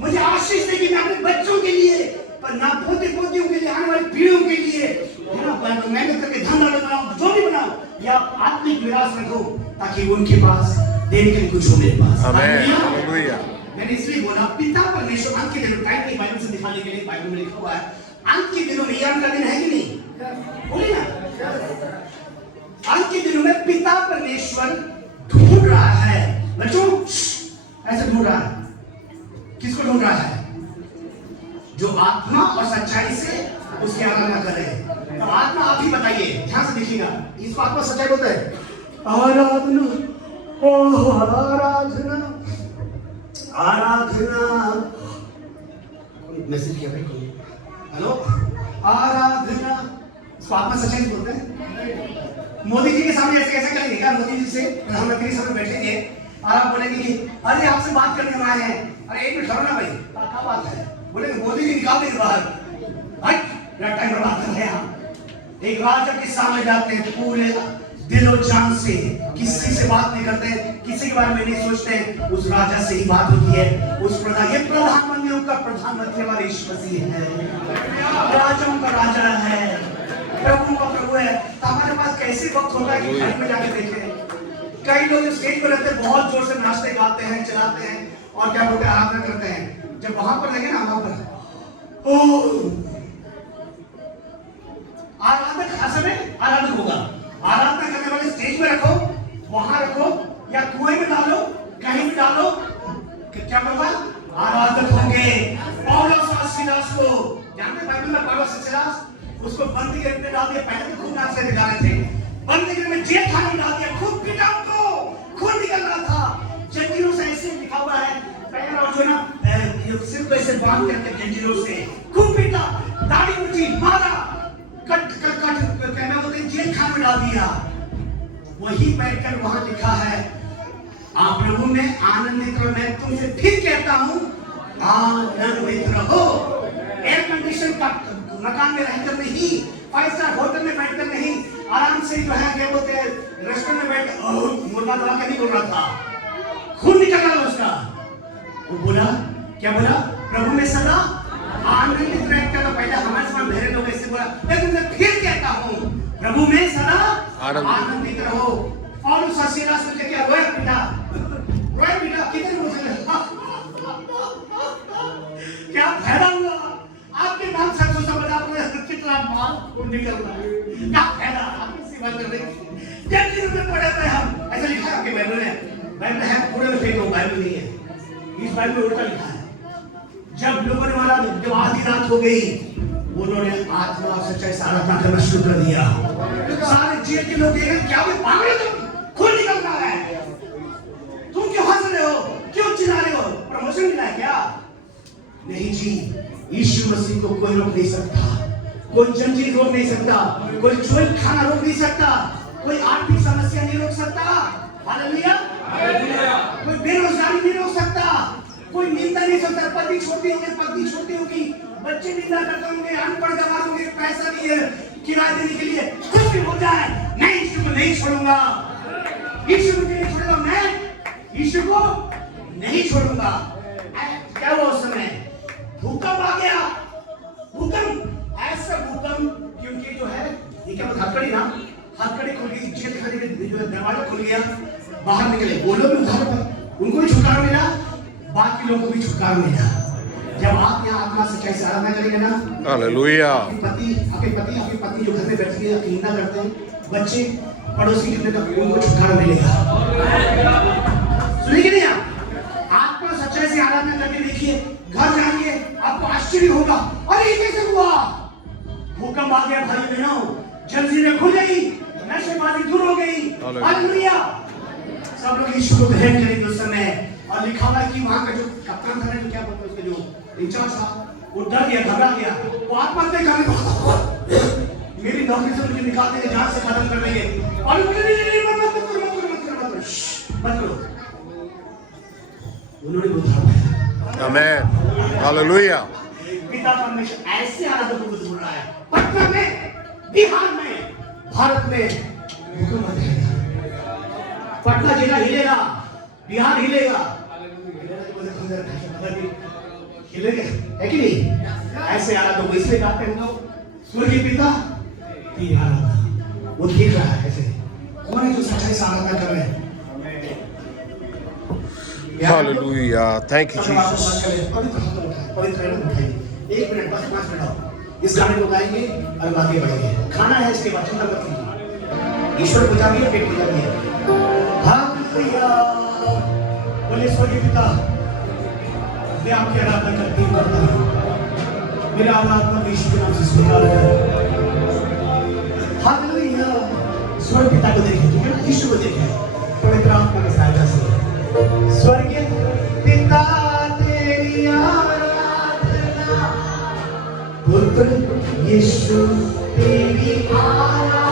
मुझे आशीष दे कि मैं अपने बच्चों के लिए, पर ना पोते पोतियों के लिए, आने वाली पीढ़ियों के लिए मेहनत करके धन दौलत बनाओ, जो भी बनाओ, या आत्मिक विरासत रखो, ताकि उनके पास देने के लिए कुछ हो मेरे पास। हालेलुया। मैंने इसलिए बोला पिता परमेश्वर अंत के दिनों, टाइम नहीं बाइबल से दिखाने के लिए, बाइबल में लिखा हुआ है अंत के दिनों में, याद का दिन है कि नहीं? बोलिए ना, अंत के दिनों में पिता परमेश्वर ढूंढ रहा है। बच्चों ऐसे ढूंढ रहा है। किसको ढूंढ रहा है? जो आत्मा और सच्चाई से उसकी आराधना करे। तो आत्मा आप ही बताइए, ध्यान से देखिएगा, इसको आत्मा सच्चाई बोलते हैं। आराधना, ओह आराधना, आराधना। मैसेज किया भाई कोई? हेलो, आराधना, इसको आत्मा सच्चाई बोलते हैं। मोदी जी के सामने ऐसे कैसे करेंगे क्या? मोदी जी से प्रधानमंत्री के सामने बैठेंगे और आप बोलेंगे कि अरे आपसे बात करने हम आए हैं। अरे एक मिनट ठहरो ना भाई, क्या बात है? बोलेंगे मोदी जी निकाल देंगे बाहर, मेरा टाइम बर्बाद कर रहे हैं आप। एक राजा के सामने जाते हैं, पूरे दिलो जान से, किसी से बात नहीं करते, किसी के बारे में नहीं सोचते, उस राजा से ही बात होती है। उस प्रधान, ये प्रधानमंत्रियों का प्रधानमंत्री हमारे यीशु मसीह है, राजाओं का राजा है, प्रभु का प्रभु है। तो हमारे पास कैसे वक्त होगा कि घर में जाके देखें? कई लोग स्टेज पर रहते हैं, बहुत जोर से नाचते गाते हैं, चलाते हैं और क्या बोलते हैं, आराधना करते हैं। जब वहां पर लगे ना, वहां पर आराधक असल में आराधक होगा। आराधना करने वाले स्टेज में रखो, वहां रखो, या कुएं में डालो, कहीं भी डालो, क्या होगा? आराधक होंगे। पौलुस और सीलास को जानते, बाइबल में पौलुस और सीलास, उसको बंदी गृह में डाल दिया। पहले तो खूब नाच से निकाले थे, बंदी गृह में जेल खाने में डाल दिया, खूब पीटा उनको, खून निकल रहा था, जंजीरों से ऐसे लिखा हुआ है, पैर और जो ना सिर को ऐसे बांध करके जंजीरों से खूब पीटा, दाढ़ी उठी, मारा, कट कहना बोलते जेल खाने में डाल दिया। वही बैठकर वहां लिखा है, आप प्रभु में आनंदित रहो। मैं तुमसे फिर कहता हूं आनंदित रहो। एयर कंडीशन का मकान में रहकर नहीं, 5 स्टार होटल में बैठकर नहीं, आराम से जो है क्या बोलते हैं रेस्टोरेंट में बैठ मुर्गा दबा के नहीं बोल रहा था, खून निकल रहा उसका। वो बोला, क्या बोला? प्रभु में सदा आनंदित रहकर। तो पहले हमारे समान मेरे लोग ऐसे बोला, मैं तुमसे फिर कहता हूं प्रभु में सदा आनंदित रहो। और उस सीलास में क्या रोया पीटा, कितने निकलना है। क्या फायदा आपकी सेवा करने की? जल्दी में पढ़े थे हम, ऐसा लिखा है आपके बाइबल में, बाइबल है पूरे में फेंको, बाइबल नहीं है, इस बाइबल में उल्टा लिखा है। जब लोगों ने मारा, जब आधी रात हो गई, उन्होंने आत्मा और सच्चाई से आराधना करना शुरू कर दिया। सारे जेल के लोग देख क्या वे पागल हो तुम, खून निकल रहा है, तुम क्यों हंस रहे हो, क्यों चिल्ला रहे हो, प्रमोशन मिला है क्या? नहीं जी, यीशु मसीह को कोई रोक नहीं सकता, कोई जंजीर रोक नहीं सकता, कोई चोरी खाना रोक नहीं सकता, कोई आर्थिक समस्या नहीं रोक सकता, हालेलुया, कोई बेरोजगारी नहीं रोक सकता, कोई निंदा नहीं सकता, पति छोड़ते होंगे, पत्नी छोड़ती होगी, बच्चे निंदा करते होंगे, अनपढ़ गवार होंगे, पैसा नहीं है किराया देने के लिए, कुछ भी हो जाए, मैं यीशु को नहीं छोड़ूंगा, यीशु को नहीं छोड़ूंगा, मैं यीशु को नहीं छोड़ूंगा। क्या हुआ उस समय? भूकंप आ गया, भूकंप, ऐसा भूकंप, क्योंकि जो है ये क्या हथकड़ी ना, हथकड़ी खुल गई, जेल खाने में जो दरवाजा खुल गया, बाहर निकले, वो लोग भी उधार पर, उनको भी छुटकारा मिला, बाकी लोगों को भी छुटकारा मिला। जब आप यहाँ आत्मा सच्चाई से आराधना करेंगे ना, हालेलुया, आपके पति जो घर में बैठ के निंदा करते हैं, बच्चे पड़ोसी कितने तक, उनको छुटकारा मिलेगा। सुनिए नहीं आप, आत्मा सच्चाई से आराधना करके देखिए, घर जाएंगे आपको आश्चर्य होगा, अरे ये कैसे हुआ? भूकंप आ गया भाई बहनों, जंजीरें खुल गई, नशेबाजी दूर हो गई, हालेलुया। सब लोग यीशु को ग्रहण करेंगे उस समय। और लिखा हुआ है कि वहां का जो कप्तान था, जो क्या बोलते हैं, उसका जो इंचार्ज था, वो डर गया, घबरा गया, वो आत्महत्या करने को, मेरी नौकरी से मुझे निकाल देंगे, जान से खत्म कर देंगे, और मत करो, उन्होंने उधार, आमेन, हालेलुया, पिता परमेश्वर ऐसे आराधकों को बोल रहा है। पटना में, बिहार में, भारत में भूकंप आ जाएगा, पटना जिला हिलेगा, बिहार हिलेगा, हिलेगा, है कि नहीं? ऐसे आराधकों को इसलिए कहते हैं लोग, स्वर्गीय पिता की आराधना, वो देख रहा है ऐसे, कौन है जो सच्चाई से आराधना कर रहे हैं? Hallelujah, thank you Jesus. पवित्र उठाइए, 1 मिनट, बस 5 मिनट और इस गाने को गाएंगे और आगे बढ़ेंगे। खाना है इसके बाद, चिंता मत कीजिए, ईश्वर पूजा भी है, पेट पूजा भी है। हालेलुया, बोले स्वर्गीय पिता, मैं आपकी आराधना करता हूँ, मेरा आराधना यीशु के नाम से स्वीकार करें। हालेलुया, स्वर्गीय पिता को देखिए, यीशु को देखिए, पवित्र आत्मा की सहायता से। स्वर्गीय पिता तेरी आराधना, पुत्र यीशु तेरी आराधना,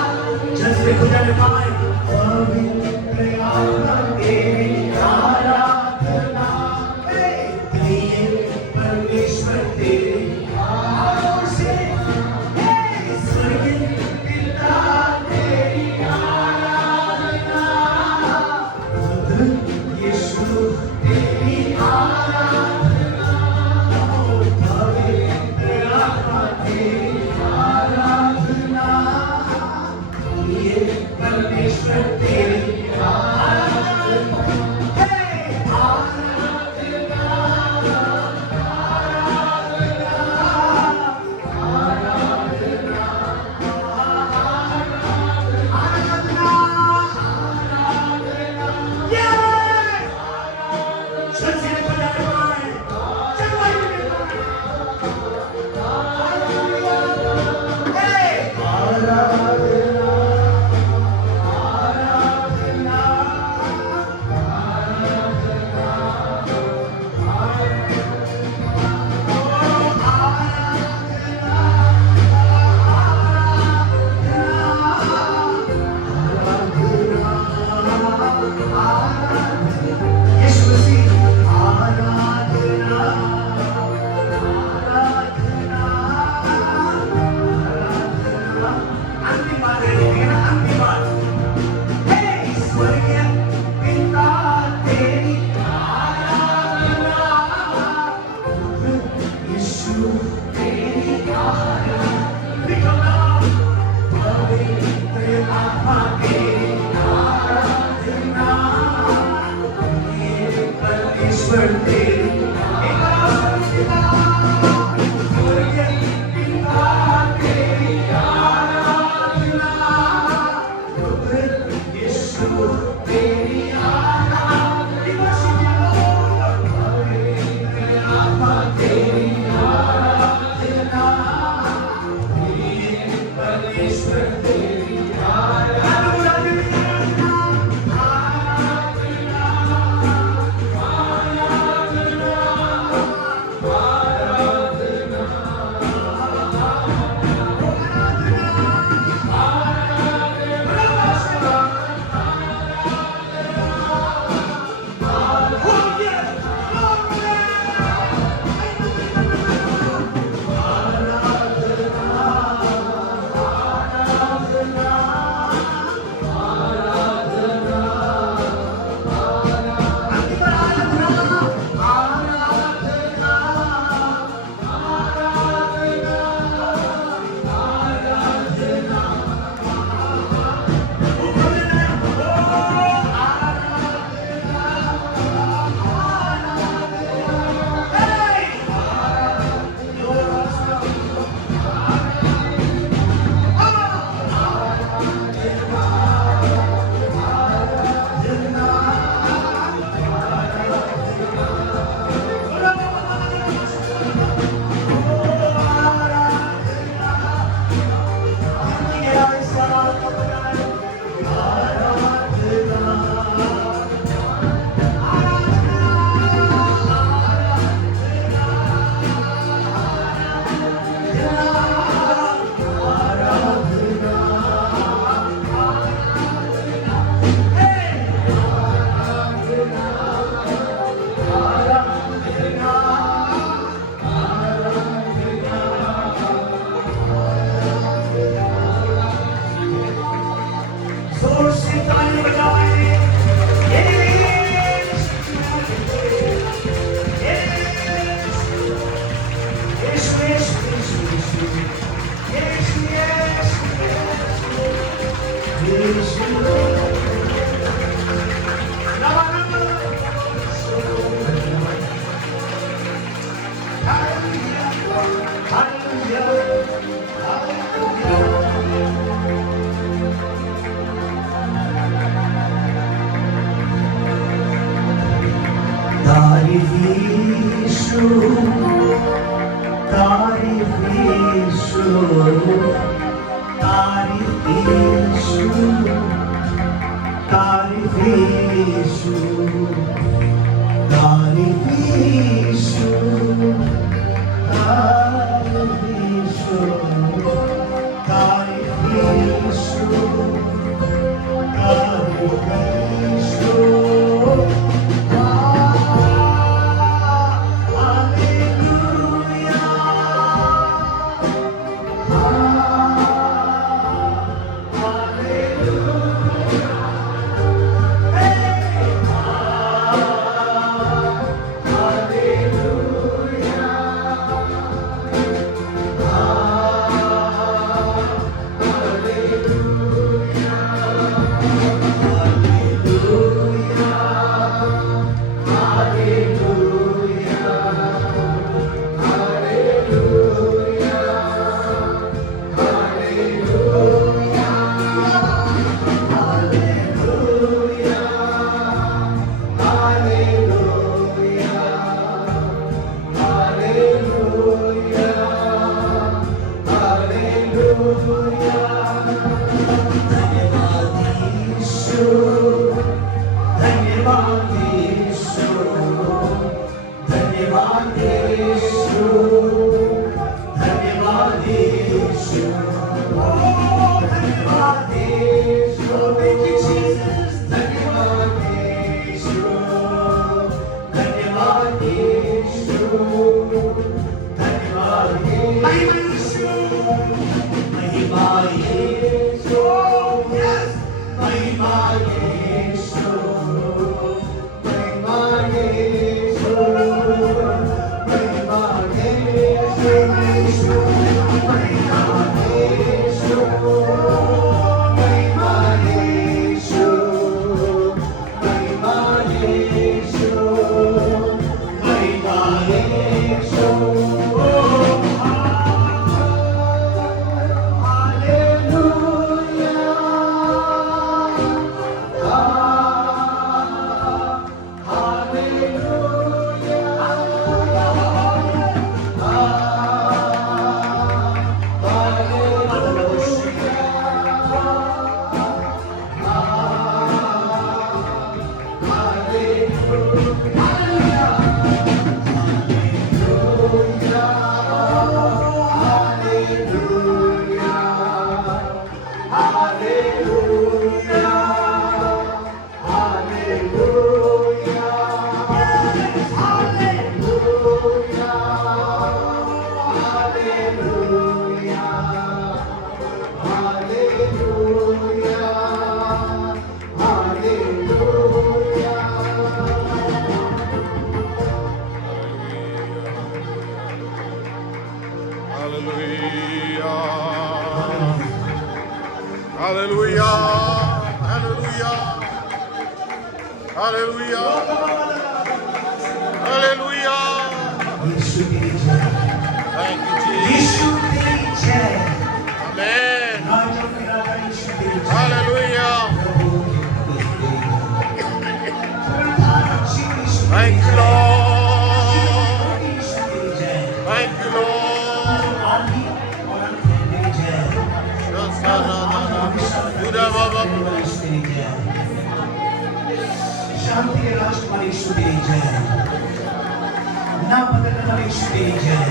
जैसे खुदा ने पाए, पवित्र आत्मा तेरी आराधना, परमेश्वर तेरी आराधना, स्वर्गीय पिता तेरी आराधना, पुत्र यीशु तेरी आराधना, पवित्र आत्मा तेरी आराधना, ये परमेश्वर Hallelujah. Hallelujah. Hallelujah. Hallelujah. Hallelujah. यीशु तेरी जय, Thank you, Jesus. यीशु तेरी जय, Amen. राजा के राजा यीशु तेरी जय, Hallelujah. प्रभु के प्रभु तेरी जय, पुरनधार जीव यीशु तेरी Thank you, जय, Lord. यीशु तेरी जय, Thank you, Lord. आदि और अंत तेरी जय, यीशु तेरी जय, शांति के राजकुमार यीशु तेरी जय, ना बदलने वाले यीशु तेरी जय,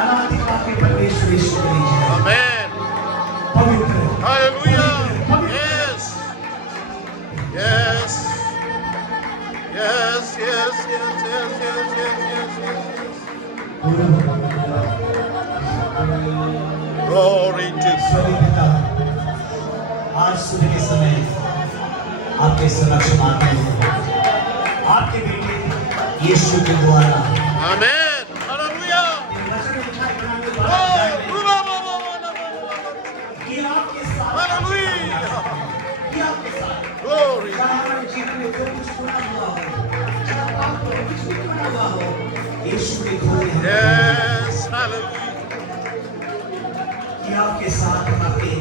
अनादिकाल के परमेश्वर यीशु तेरी जय, Amen. पवित्र, Hallelujah. Yes. Yes. Yes, yes, yes, yes, yes, yes, yes, yes. Glory to God. स्वर्गीय पिता, आज सुबह के समय आपके समक्ष आते हैं, आपके बेटे यीशु के द्वारा Amen. Hallelujah. वचन में लिखा है यूनानी Oh, कि आपके साथ hallelujah. कि आपके साथ Glory. चाहे हमारे जीवन में जो कुछ गुनाह हुआ हो, चाहे पाप में कुछ भी गुनाह हुआ हो, यीशु के खोले हैं Yes. Hallelujah. कि आपके साथ आपके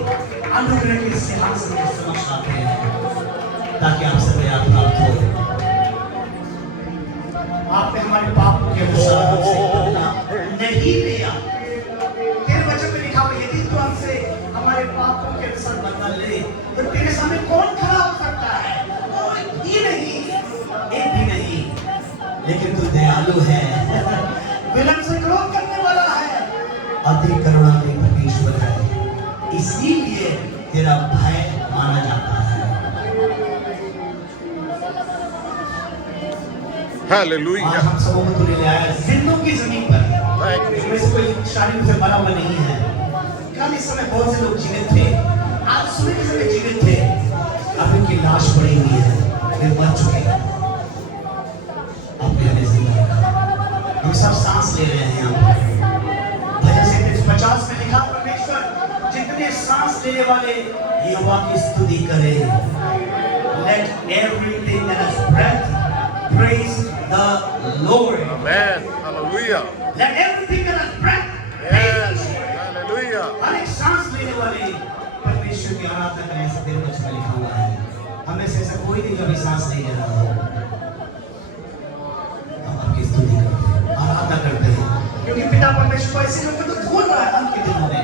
अनुग्रह के सिंहासन के समक्ष आते हैं ताकि आपसे दया प्राप्त हो। आपने हमारे पापों के अनुसार हमसे बदला नहीं लिया। तेरे वचन में लिखा हुआ यदि तू हमसे हमारे पापों के अनुसार बदला ले तो तेरे सामने कौन खड़ा हो सकता है? कोई भी नहीं, एक भी नहीं। लेकिन तू दयालु है, विलंब से क्रोध करने वाला है, अति करुणामयी परमेश्वर है, इसीलिए तेरा भय माना जाता है। आज Hallelujah. हम सबों को तुझे ले आया जिंदों की जमीन पर, Thank you. इसमें से कोई शारीरिक से मरा हुआ नहीं है। कल इस समय बहुत से लोग जीवित थे, आज सुबह के समय जीवित थे, अब उनकी लाश पड़ी हुई है, वे मर चुके हैं। आपने हमें जिंदा रखा, हम सब सांस ले रहे हैं यहाँ पर। भजन संहिता 50 में लिखा परमेश्वर जितने सांस लेने वाले यहोवा की स्तुति करें। Let everything that has breath praise the Lord. Amen. Hallelujah. Let everything that has breath praise Yes. the Lord. Hallelujah. हर एक सांस लेने वाले परमेश्वर की आराधना करने से तेरे वचन में लिखा हुआ है। हमें से ऐसा कोई नहीं कभी सांस नहीं ले रहा हो। हम आपकी स्तुति करते हैं, आराधना करते हैं, क्योंकि पिता परमेश्वर को ऐसे लोगों को तो ढूंढ रहा है अंत के दिनों में।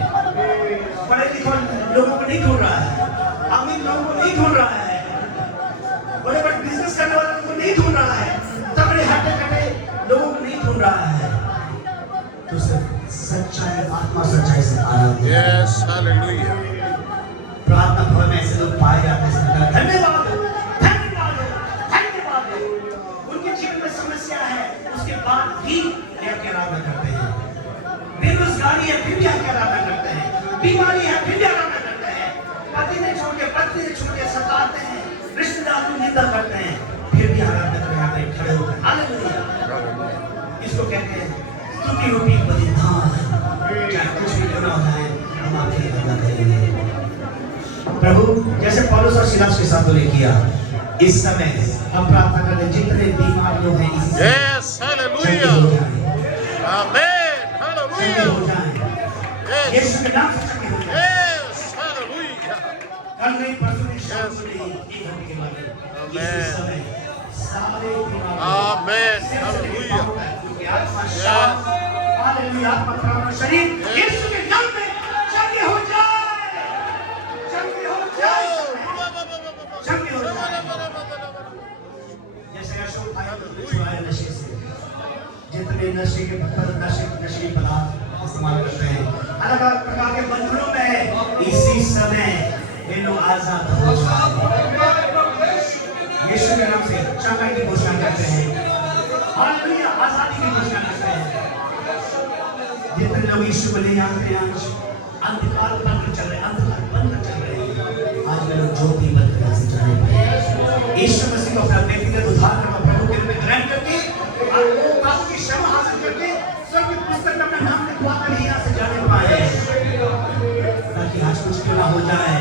पढ़े लिखे लोगों को नहीं ढूंढ रहा है, अमीर लोगों को नहीं ढूंढ रहा है, बड़े बड़े बिजनेस करने वालों को नहीं ढूंढ रहा है, तगड़े हट्टे कट्टे लोगों को नहीं ढूंढ रहा है। तो सिर्फ सच्चाई, आत्मा सच्चाई से आराधना। Yes. Hallelujah. प्रार्थना भवन में ऐसे लोग पाए जाते हैं। धन्यवाद, धन्यवाद, धन्यवाद। उनके जीवन में समस्या है, उसके बाद भी वे आपकी आराधना करते हैं। बेरोजगारी है, फिर भी आपकी आराधना करते हैं। बीमारी है, फिर भी आराधना करते हैं। पति ने छोड़ के, पत्नी ने छोड़ के सताते हैं, रिश्तेदार की निंदा करते हैं, फिर भी आराधना करने आते हैं, खड़े होकर हालेलुया। इसको कहते हैं स्तुति रूपी बलिदान। चाहे कुछ भी करना है, हम आपकी आराधना करेंगे। प्रभु जैसे पौलुस और सिलास के साथ तूने किया, इस समय हम प्रार्थना करते हैं जितने बीमार लोग हैं इसी समय Yes. चंगे हो Hallelujah. जाएं, Amen. चंगे हो Hallelujah. जाएं। Yes. यीशु के नाम से चंगे हो जाएं। Yes. Hallelujah. कल नहीं, परसों नहीं, शाम को नहीं, एक घंटे के बाद नहीं। Amen. इसी समय सारे बीमार Amen. सिर से Hallelujah. लेकर पांव तक, क्योंकि आत्मा शांत, हालेलुया, आत्मा प्राण शरीर यीशु के नाम में चंगे हो जाए, चंगे हो जाए, चंगे हो जाए। जैसे अशोक भाई को छुड़ाया नशे से, जितने नशे के नशे पदार्थ इस्तेमाल करते हैं, अलग अलग प्रकार के बंधनों में इसी समय ये लोग आजाद हो जाए। यीशु के नाम से चंगाई की घोषणा करते हैं, हालेलुया, आजादी की घोषणा करते हैं। जितने लोग यीशु को नहीं जानते हैं, आज अंधकार बनकर चल रहे हैं, अंधकार बनकर चल रहे हैं, आज वे लोग ज्योति बनकर से चल रहे हैं। यीशु मसीह को अपना व्यक्तिगत उद्धारकर्ता प्रभु के रूप में ग्रहण करके और वो पापों की क्षमा हासिल करके स्वर्ग की पुस्तक में अपना नाम पाता नहीं यहाँ से जाने पाए, ताकि आज कुछ क्यों ना हो जाए,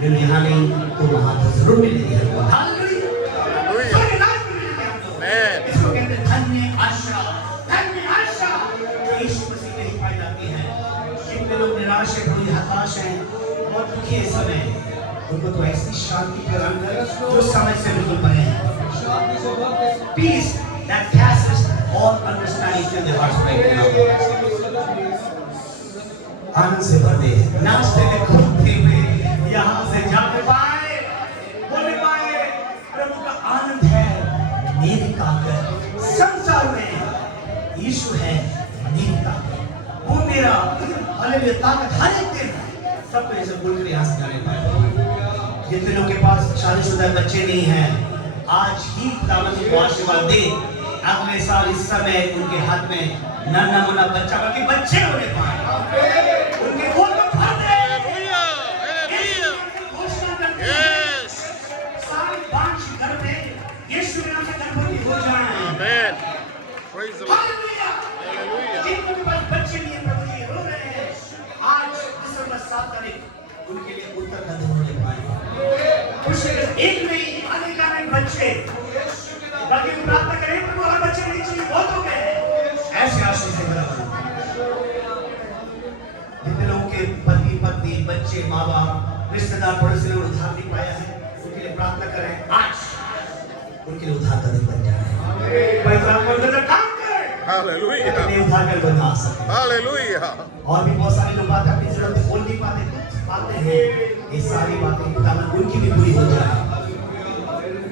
जो यहाँ नहीं तो वहाँ तो जरूर मिलेगी। इसको कहते हैं धन्य आशा, धन्य आशा यीशु मसीह में ही पाई जाती है। कितने लोग निराश हैं, बड़ी हताश हैं और दुखी है समय, उनको तो ऐसी शांति प्रदान कर जो समझ से बिल्कुल परे है। Peace that passes all understanding till the heart's break now. आनंद से भर दे, नाचते हुए घूमते हुए यहाँ से जाने पाए, बोले पाए प्रभु का आनंद है मेरी ताकत, संसार में यीशु है मेरी ताकत, वो मेरा हालेलुया ताकत हर एक दिन। सब ऐसे बोलकर यहाँ से जाने पाए। जितने लोगों के पास शादीशुदा बच्चे नहीं हैं, आज ही खुदावंद को आशीर्वाद दे, अगले साल इस समय उनके हाथ में नन्हा मुन्ना बच्चा बल्कि बच्चे होने पाए, उनके गोद में भर दे। घोषणा करते हैं सारे बांझ घर में यीशु के नाम से गर्भवती हो जाएं। Amen. Praise the Lord. Hallelujah. जिनके पास बच्चे नहीं हैं, प्रभु जी रो रहे हैं, आज दिसंबर 7 तारीख उनके लिए उत्तर का दिन होने पाए। खुशी एक नहीं अनेक बच्चे, बाकी प्रार्थना करें प्रभु हर बच्चे नहीं चाहिए, बहुत हो गए। ऐसे आशीष से भरा जितने लोगों के पति पत्नी बच्चे माँ बाप रिश्तेदार पड़ोसी लोग उधार नहीं पाया है, उनके लिए प्रार्थना करें, आज उनके लिए उधार का दिन बन जाए। पवित्र काम करें, Hallelujah. अपने उधार कर बना सके। Hallelujah. और भी बहुत सारे लोग बातें अपनी जरूरत बोल नहीं पाते, कुछ पाते हैं, ये सारी बातें खुदावंद उनकी भी पूरी हो जाए।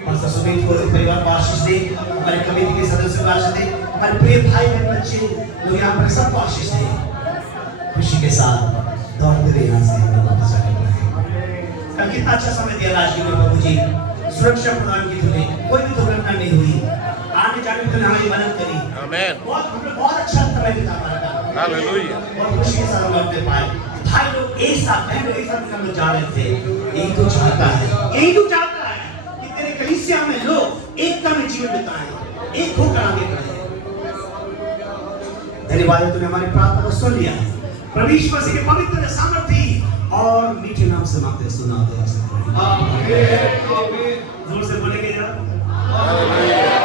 और ससुरेश को परिवार को आशीष दे, हमारे कमेटी के सदस्यों को आशीष दे, हमारे प्रिय भाई बहन बच्चे लोग यहाँ पर सबको आशीष दे। खुशी के साथ दौड़ते रहे यहाँ से हम वापस आएंगे। कल कितना अच्छा समय दिया राजगीर में प्रभु जी, सुरक्षा प्रदान की तुमने, कोई भी दुर्घटना नहीं हुई, आने जाने में तुमने हमारी मदद करी। Amen. बहुत अच्छा समय बिता हमारा। Hallelujah. और खुशी के साथ हम अपने पाए भाई लोग एक साथ, बहन लोग एक साथ हम लोग जा रहे थे। यही तो चाहता है, यही तो चाहता है कि तेरे कलीसिया में लोग एकता में जीवन बिताएं, एक होकर आगे बढ़ें। धन्यवाद है तूने हमारी प्रार्थना को सुन लिया। प्रभु यीशु मसीह के पवित्र सामर्थी और मीठे नाम से मांगते सुना दे। आमीन। जोर से बोलेंगे जरा। Hallelujah.